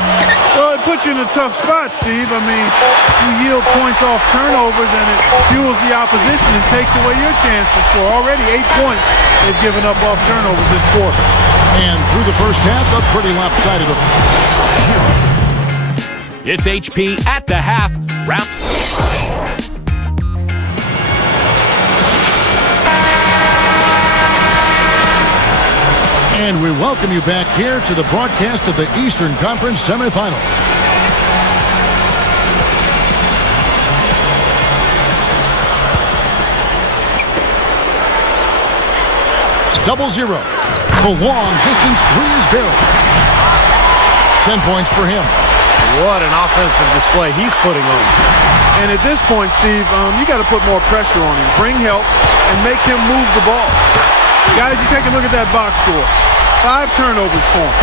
Well, it puts you in a tough spot, Steve. I mean, you yield points off turnovers, and it fuels the opposition and takes away your chances for already 8 points they've given up off turnovers this quarter. And through the first half, a pretty lopsided affair. It's HP at the half. Round. And we welcome you back here to the broadcast of the Eastern Conference semifinals. Double zero. The long-distance three is buried. 10 points for him. What an offensive display he's putting on. And at this point, Steve, you got to put more pressure on him. Bring help and make him move the ball. Guys, you take a look at that box score. 5 turnovers for him.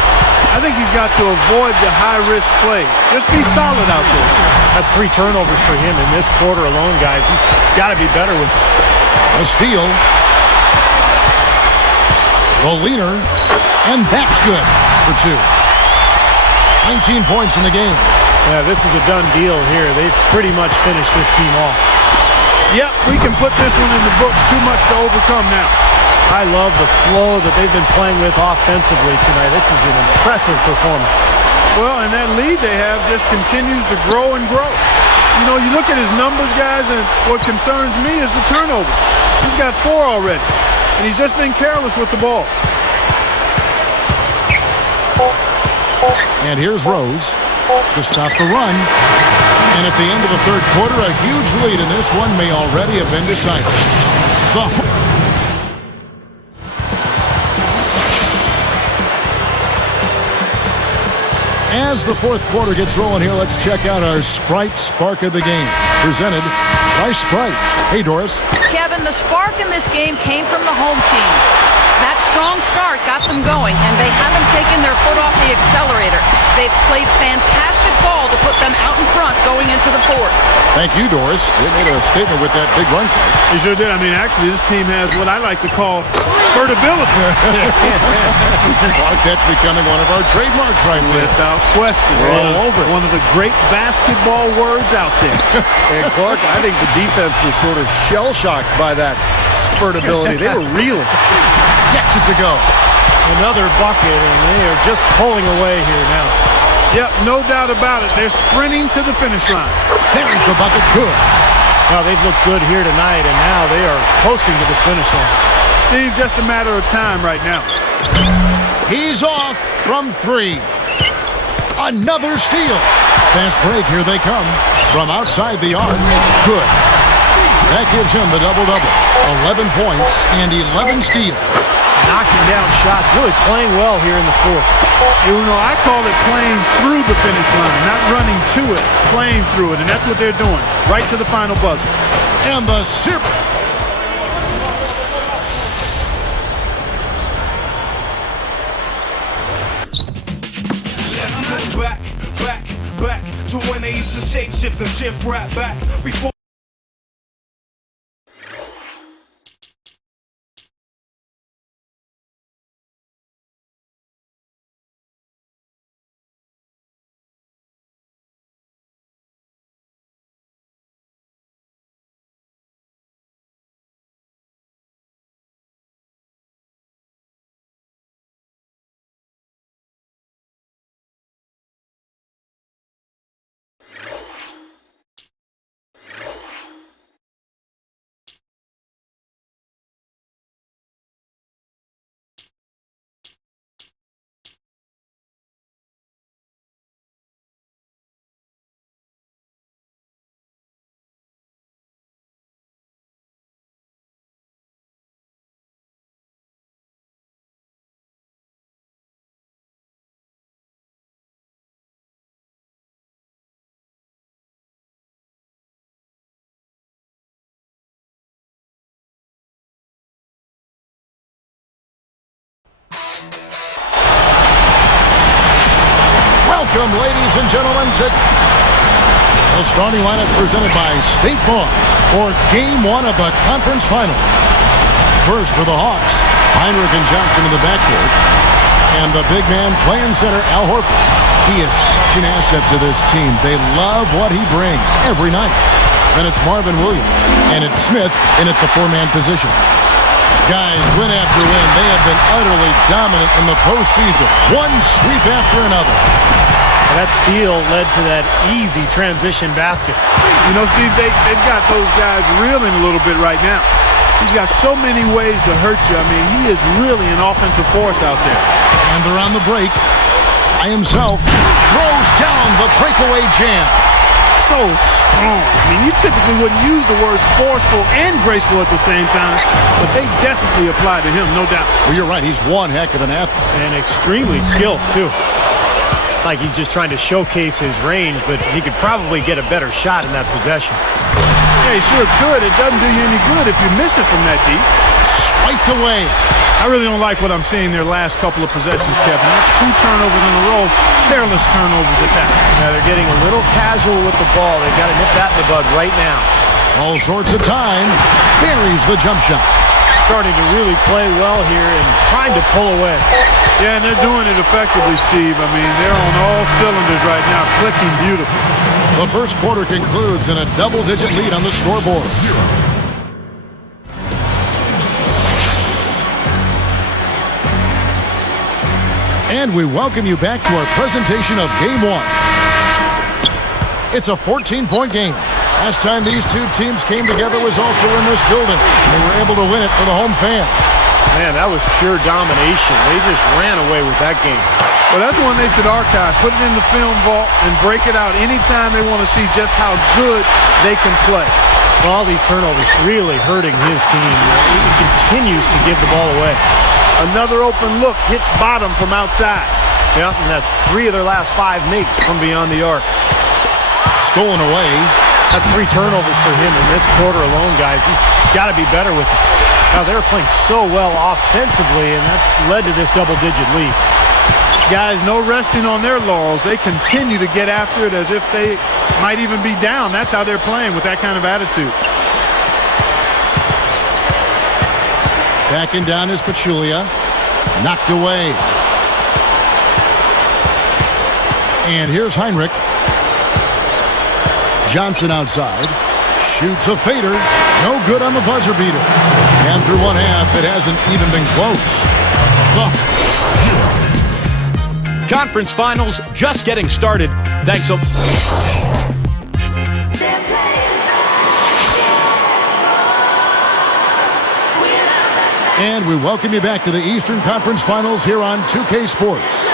I think he's got to avoid the high-risk play. Just be solid out there. That's 3 turnovers for him in this quarter alone, guys. He's got to be better with it. A steal. The leaner. And that's good for 2. 19 points in the game. Yeah, this is a done deal here. They've pretty much finished this team off. Yep, we can put this one in the books. Too much to overcome now. I love the flow that they've been playing with offensively tonight. This is an impressive performance. Well, and that lead they have just continues to grow and grow. You know, you look at his numbers, guys, and what concerns me is the turnovers. He's got 4 already, and he's just been careless with the ball. And here's Rose to stop the run. And at the end of the third quarter, a huge lead in this one may already have been decided. As the fourth quarter gets rolling here, let's check out our Sprite Spark of the Game, presented by Sprite. Hey, Doris. Kevin, the spark in this game came from the home team. That strong start got them going, and they haven't taken their foot off the accelerator. They've played fantastic ball to put them out in front going into the fourth. Thank you, Doris. They made a statement with that big run play. They sure did. I mean, actually, this team has what I like to call spurtability. Clark, that's becoming one of our trademarks right there. Without question. We're all over it. One of the great basketball words out there. And Clark, I think the defense was sort of shell-shocked by that spurtability. They were reeling. Gets it to go. Another bucket, and they are just pulling away here now. Yep, no doubt about it. They're sprinting to the finish line. There's the bucket. Good. Now, they've looked good here tonight, and now they are coasting to the finish line. Steve, just a matter of time right now. He's off from 3. Another steal. Fast break. Here they come from outside the arc. Good. That gives him the double-double. 11 points and 11 steals. Knocking down shots, really playing well here in the fourth. You know, I call it playing through the finish line, not running to it, playing through it, and that's what they're doing, right to the final buzzer. And the sip. Let's go back to when they used to shape shift and shift right back before. Welcome, ladies and gentlemen, to the starting lineup presented by State Farm for Game 1 of the Conference Finals. First for the Hawks, Heinrich and Johnson in the backcourt. And the big man playing center, Al Horford. He is such an asset to this team. They love what he brings every night. Then it's Marvin Williams, and it's Smith in at the four-man position. Guys, win after win, they have been utterly dominant in the postseason. One sweep after another. That steal led to that easy transition basket. You know, Steve, they've got those guys reeling a little bit right now. He's got so many ways to hurt you. I mean, he is really an offensive force out there. And they're on the break. By himself, throws down the breakaway jam. So strong. I mean, you typically wouldn't use the words forceful and graceful at the same time, but they definitely apply to him, no doubt. Well, you're right. He's one heck of an athlete. And extremely skilled, too. It's like he's just trying to showcase his range, but he could probably get a better shot in that possession. Yeah, he sure could. It doesn't do you any good if you miss it from that deep. Swiped away. I really don't like what I'm seeing their last couple of possessions, Kevin. That's 2 turnovers in a row. Careless turnovers at that. Yeah, they're getting a little casual with the ball. They've got to nip that in the bud right now. All sorts of time. Buries the jump shot. Starting to really play well here and trying to pull away. Yeah, and they're doing it effectively, Steve. I mean, they're on all cylinders right now, clicking beautifully. The first quarter concludes in a double-digit lead on the scoreboard. And we welcome you back to our presentation of Game 1. It's a 14-point game. Last time these two teams came together was also in this building. They were able to win it for the home fans. Man, that was pure domination. They just ran away with that game. Well, that's one they should archive, put it in the film vault, and break it out anytime they want to see just how good they can play. Well, all these turnovers really hurting his team. He continues to give the ball away. Another open look hits bottom from outside. Yeah, and that's 3 of their last 5 makes from beyond the arc. Stolen away. That's 3 turnovers for him in this quarter alone, guys. He's got to be better with it. Now, they're playing so well offensively, and that's led to this double-digit lead. Guys, no resting on their laurels. They continue to get after it as if they might even be down. That's how they're playing, with that kind of attitude. Backing down is Pachulia. Knocked away. And here's Heinrich. Johnson outside. Shoots a fader. No good on the buzzer beater. And through one half, it hasn't even been close. Conference Finals just getting started. Thanks so much. And we welcome you back to the Eastern Conference Finals here on 2K Sports.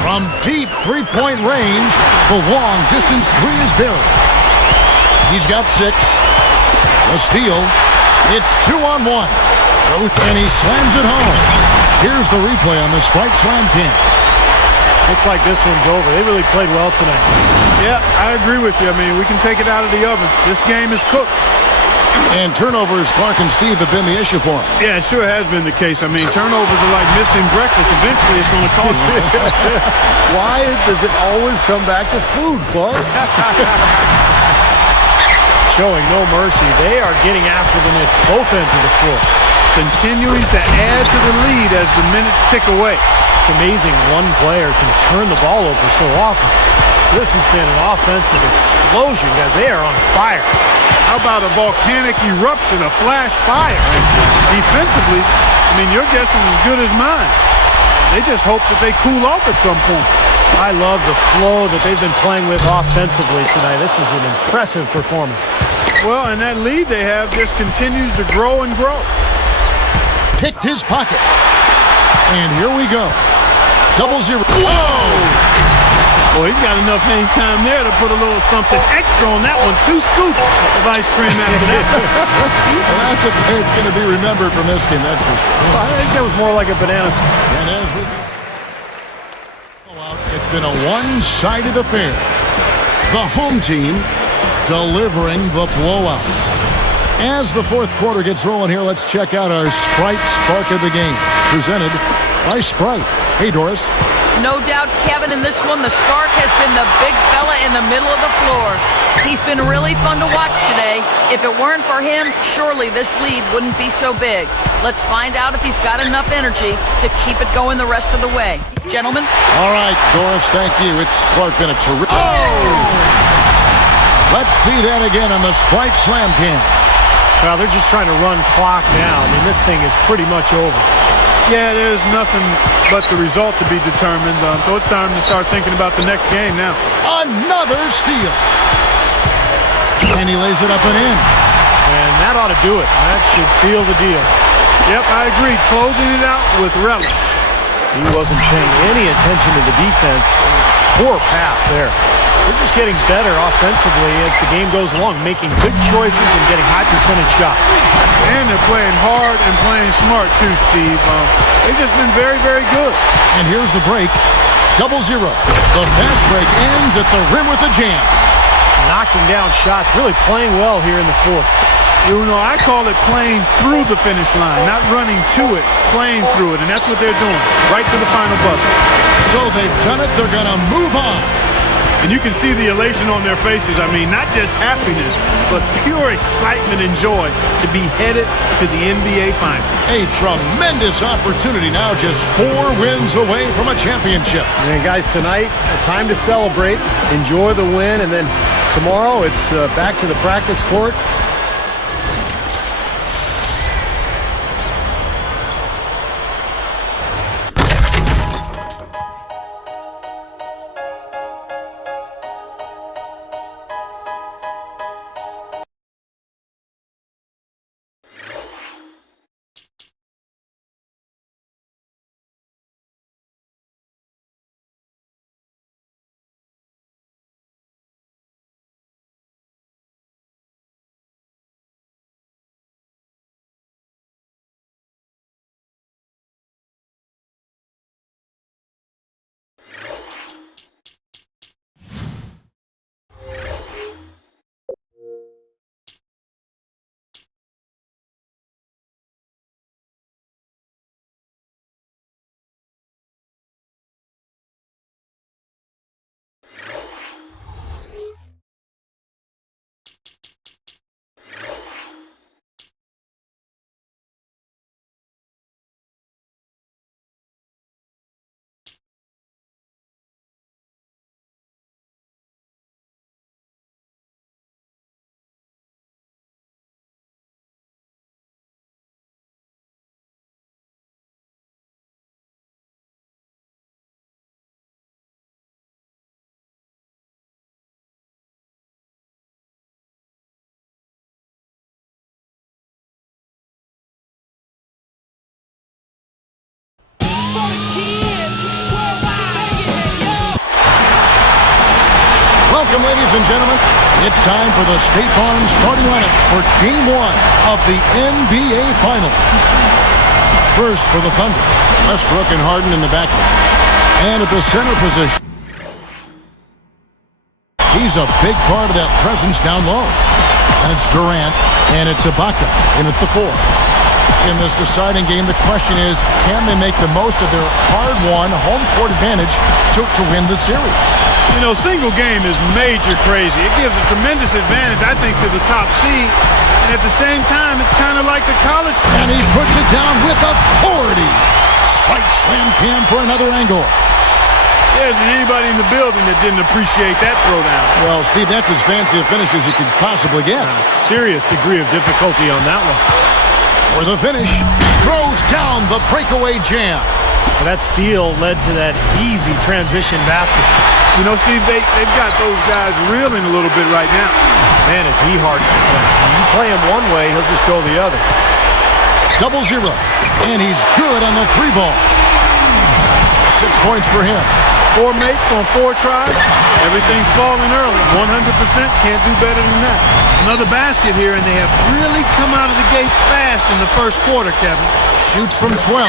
From deep three-point range, the long-distance three is buried. He's got 6. A steal. It's 2-on-1. And he slams it home. Here's the replay on the Sprite Slam Cam. Looks like this one's over. They really played well tonight. Yeah, I agree with you. I mean, we can take it out of the oven. This game is cooked. And turnovers, Clark and Steve, have been the issue for him. Yeah, it sure has been the case. I mean, turnovers are like missing breakfast. Eventually, it's going to cost you. Why does it always come back to food, Clark? Showing no mercy. They are getting after them at both ends of the floor. Continuing to add to the lead as the minutes tick away. It's amazing one player can turn the ball over so often. This has been an offensive explosion, guys. They are on fire. How about a volcanic eruption, a flash fire? Defensively, I mean, your guess is as good as mine. They just hope that they cool off at some point. I love the flow that they've been playing with offensively tonight. This is an impressive performance. Well, and that lead they have just continues to grow and grow. Picked his pocket. And here we go. 0-0. Whoa! Well, he's got enough hang time there to put a little something extra on that one. 2 scoops of ice cream after that. Well, that's a play that's going to be remembered from this game. That's for sure. I think that was more like a banana split. And as we it's been a one-sided affair. The home team delivering the blowout. As the fourth quarter gets rolling here, let's check out our Sprite Spark of the Game, presented by Sprite. Hey, Doris. No doubt, Kevin, in this one, the spark has been the big fella in the middle of the floor. He's been really fun to watch today. If it weren't for him, surely this lead wouldn't be so big. Let's find out if he's got enough energy to keep it going the rest of the way. Gentlemen? All right, Doris, thank you. It's Clark been a terrific... Oh! Let's see that again on the Sprite Slam Cam. Well, they're just trying to run clock now. I mean, this thing is pretty much over. Yeah, there's nothing but the result to be determined. So it's time to start thinking about the next game now. Another steal. And he lays it up and in. And that ought to do it. That should seal the deal. Yep, I agree. Closing it out with relish. He wasn't paying any attention to the defense. Poor pass there. They're just getting better offensively as the game goes along, making good choices and getting high percentage shots. And they're playing hard and playing smart too, Steve. They've just been very, very good. And here's the break. 0-0. The fast break ends at the rim with a jam. Knocking down shots, really playing well here in the fourth. You know, I call it playing through the finish line, not running to it, playing through it. And that's what they're doing, right to the final buzzer. So they've done it. They're going to move on. And you can see the elation on their faces. I mean, not just happiness, but pure excitement and joy to be headed to the NBA Finals. A tremendous opportunity now, just 4 wins away from a championship. And guys, tonight, time to celebrate, enjoy the win, and then tomorrow it's back to the practice court. Welcome, ladies and gentlemen. It's time for the State Farm starting lineups for Game 1 of the NBA Finals. First for the Thunder, Westbrook and Harden in the backcourt. And at the center position, he's a big part of that presence down low. And it's Durant, and it's Ibaka in at the 4. In this deciding game, the question is, can they make the most of their hard-won home court advantage to win the series? You know, single game is major crazy. It gives a tremendous advantage, I think, to the top seed. And at the same time, it's kind of like the college. And he puts it down with authority. Spike slam Cam for another angle. There isn't anybody in the building that didn't appreciate that throwdown. Well, Steve, that's as fancy a finish as you could possibly get. A serious degree of difficulty on that one. For the finish, throws down the breakaway jam. Well, that steal led to that easy transition basket. You know, Steve, they've got those guys reeling a little bit right now. Man, is he hard to defend. When you play him one way, he'll just go the other. 0-0. And he's good on the 3 ball. 6 points for him. 4 makes on 4 tries. Everything's falling early. 100%. Can't do better than that. Another basket here, and they have really come out of the gates fast in the first quarter, Kevin. Shoots from 12,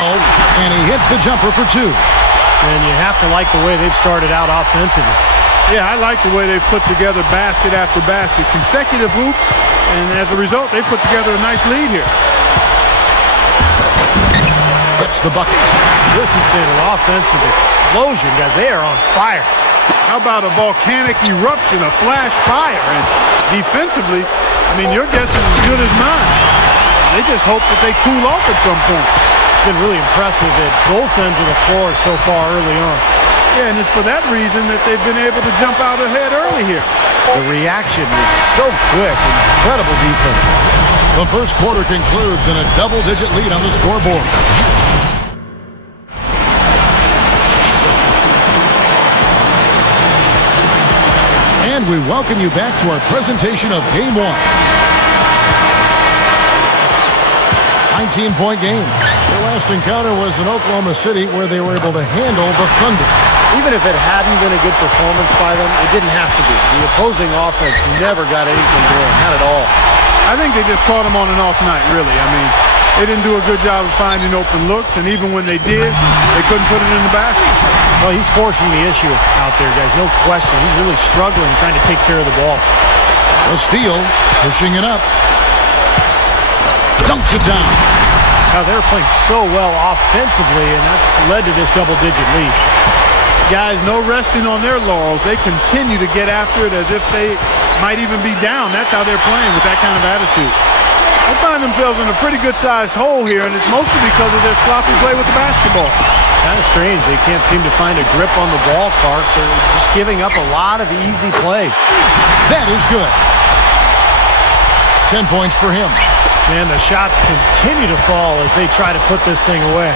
and he hits the jumper for 2. And you have to like the way they've started out offensively. Yeah, I like the way they've put together basket after basket, consecutive hoops, and as a result, they put together a nice lead here. Hits the bucket. This has been an offensive explosion, guys. They are on fire. How about a volcanic eruption, a flash fire? And defensively, I mean, your guess is as good as mine. They just hope that they cool off at some point. It's been really impressive at both ends of the floor so far early on. Yeah, and it's for that reason that they've been able to jump out ahead early here. The reaction was so quick. Incredible defense. The first quarter concludes in a double-digit lead on the scoreboard. And we welcome you back to our presentation of Game 1. 19-point game. Their last encounter was in Oklahoma City, where they were able to handle the Thunder. Even if it hadn't been a good performance by them, it didn't have to be. The opposing offense never got anything going, not at all. I think they just caught them on an off night, really. I mean, they didn't do a good job of finding open looks, and even when they did, they couldn't put it in the basket. Well, he's forcing the issue out there, guys. No question. He's really struggling trying to take care of the ball. A steal, pushing it up. Dunks it down. Now, they're playing so well offensively, and that's led to this double-digit lead. Guys, no resting on their laurels. They continue to get after it as if they might even be down. That's how they're playing with that kind of attitude. They find themselves in a pretty good-sized hole here, and it's mostly because of their sloppy play with the basketball. Kind of strange. They can't seem to find a grip on the ball, Clark. They're just giving up a lot of easy plays. That is good. 10 points for him. Man, the shots continue to fall as they try to put this thing away.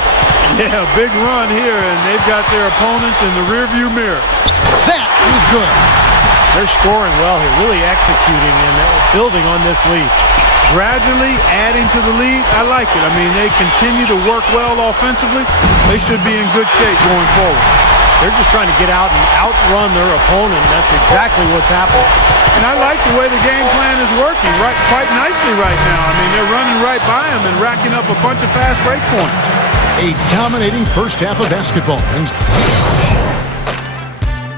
Yeah, big run here, and they've got their opponents in the rearview mirror. That is good. They're scoring well here, really executing and building on this lead. Gradually adding to the lead, I like it. I mean, they continue to work well offensively. They should be in good shape going forward. They're just trying to get out and outrun their opponent. That's exactly what's happening. And I like the way the game plan is working quite nicely right now. I mean, they're running right by them and racking up a bunch of fast break points. A dominating first half of basketball.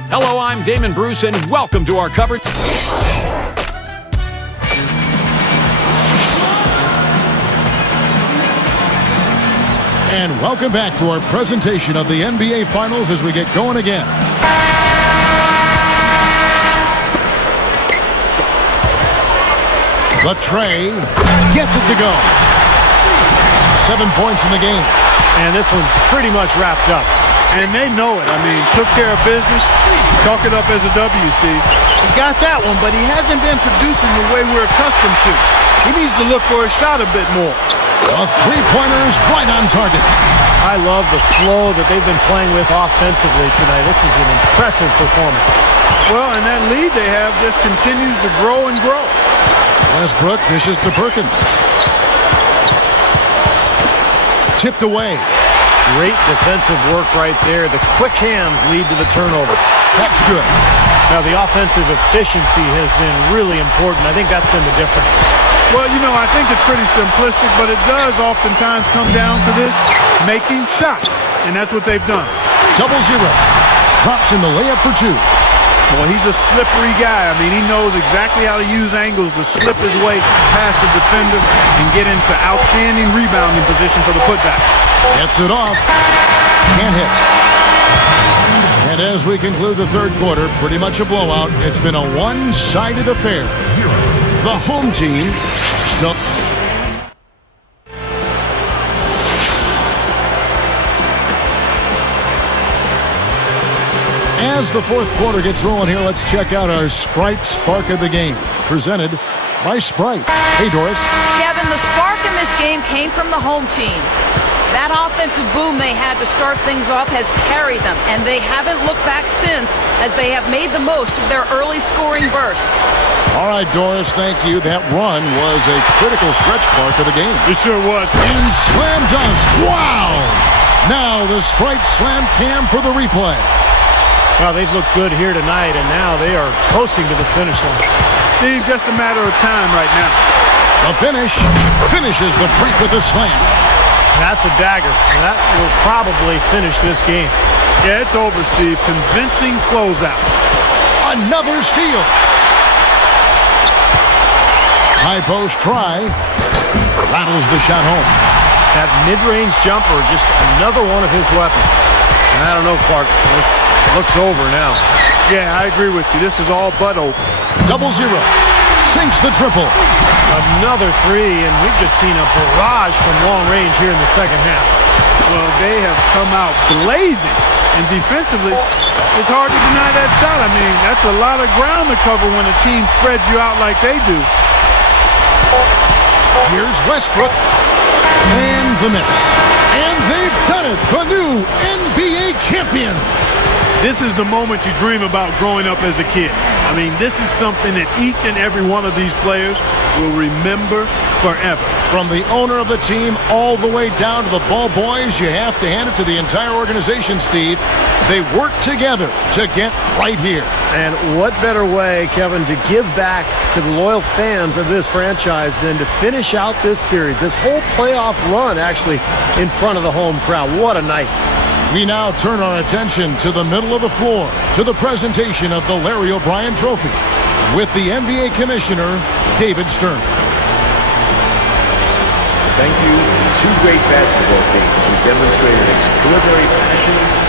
Hello, I'm Damon Bruce, and welcome to our coverage. And welcome back to our presentation of the NBA Finals as we get going again. The Trey gets it to go. 7 points in the game. And this one's pretty much wrapped up. And they know it. I mean, took care of business. Chalk it up as a W, Steve. He got that one, but he hasn't been producing the way we're accustomed to. He needs to look for a shot a bit more. A three-pointer is right on target. I love the flow that they've been playing with offensively tonight. This is an impressive performance. Well, and that lead they have just continues to grow and grow. Westbrook dishes to Perkins. Tipped away. Great defensive work right there. The quick hands lead to the turnover. That's good. Now, the offensive efficiency has been really important. I think that's been the difference. Well, you know, I think it's pretty simplistic, but it does oftentimes come down to this, making shots. And that's what they've done. 0-0. Drops in the layup for two. Well, he's a slippery guy. I mean, he knows exactly how to use angles to slip his way past the defender and get into outstanding rebounding position for the putback. Gets it off. Can't hit. And as we conclude the third quarter, pretty much a blowout. It's been a one-sided affair. The home team. As the fourth quarter gets rolling here, let's check out our Sprite Spark of the Game, presented by Sprite. Hey, Doris. Kevin, the spark in this game came from the home team. That offensive boom they had to start things off has carried them, and they haven't looked back since as they have made the most of their early scoring bursts. All right, Doris, thank you. That run was a critical stretch mark of the game. It sure was. And slam dunk. Wow! Now the Sprite Slam Cam for the replay. Well, they've looked good here tonight, and now they are coasting to the finish line. Steve, just a matter of time right now. The finish finishes the break with a slam. That's a dagger. That will probably finish this game. Yeah, it's over, Steve. Convincing closeout. Another steal. High post try. Rattles the shot home. That mid-range jumper, just another one of his weapons. And I don't know, Clark. This looks over now. Yeah, I agree with you. This is all but over. 0-0. Sinks the triple. Another three, and we've just seen a barrage from long range here in the second half. Well, they have come out blazing. And defensively, it's hard to deny that shot. I mean, that's a lot of ground to cover when a team spreads you out like they do. Here's Westbrook. And the miss. And they've done it. The new NBA champions. This is the moment you dream about growing up as a kid. I mean, this is something that each and every one of these players will remember forever. From the owner of the team all the way down to the ball boys, you have to hand it to the entire organization, Steve. They work together to get right here. And what better way, Kevin, to give back to the loyal fans of this franchise than to finish out this series, this whole playoff run, actually, in front of the home crowd. What a night. We now turn our attention to the middle of the floor, to the presentation of the Larry O'Brien Trophy, with the NBA Commissioner, David Stern. Thank you to two great basketball teams who demonstrated extraordinary passion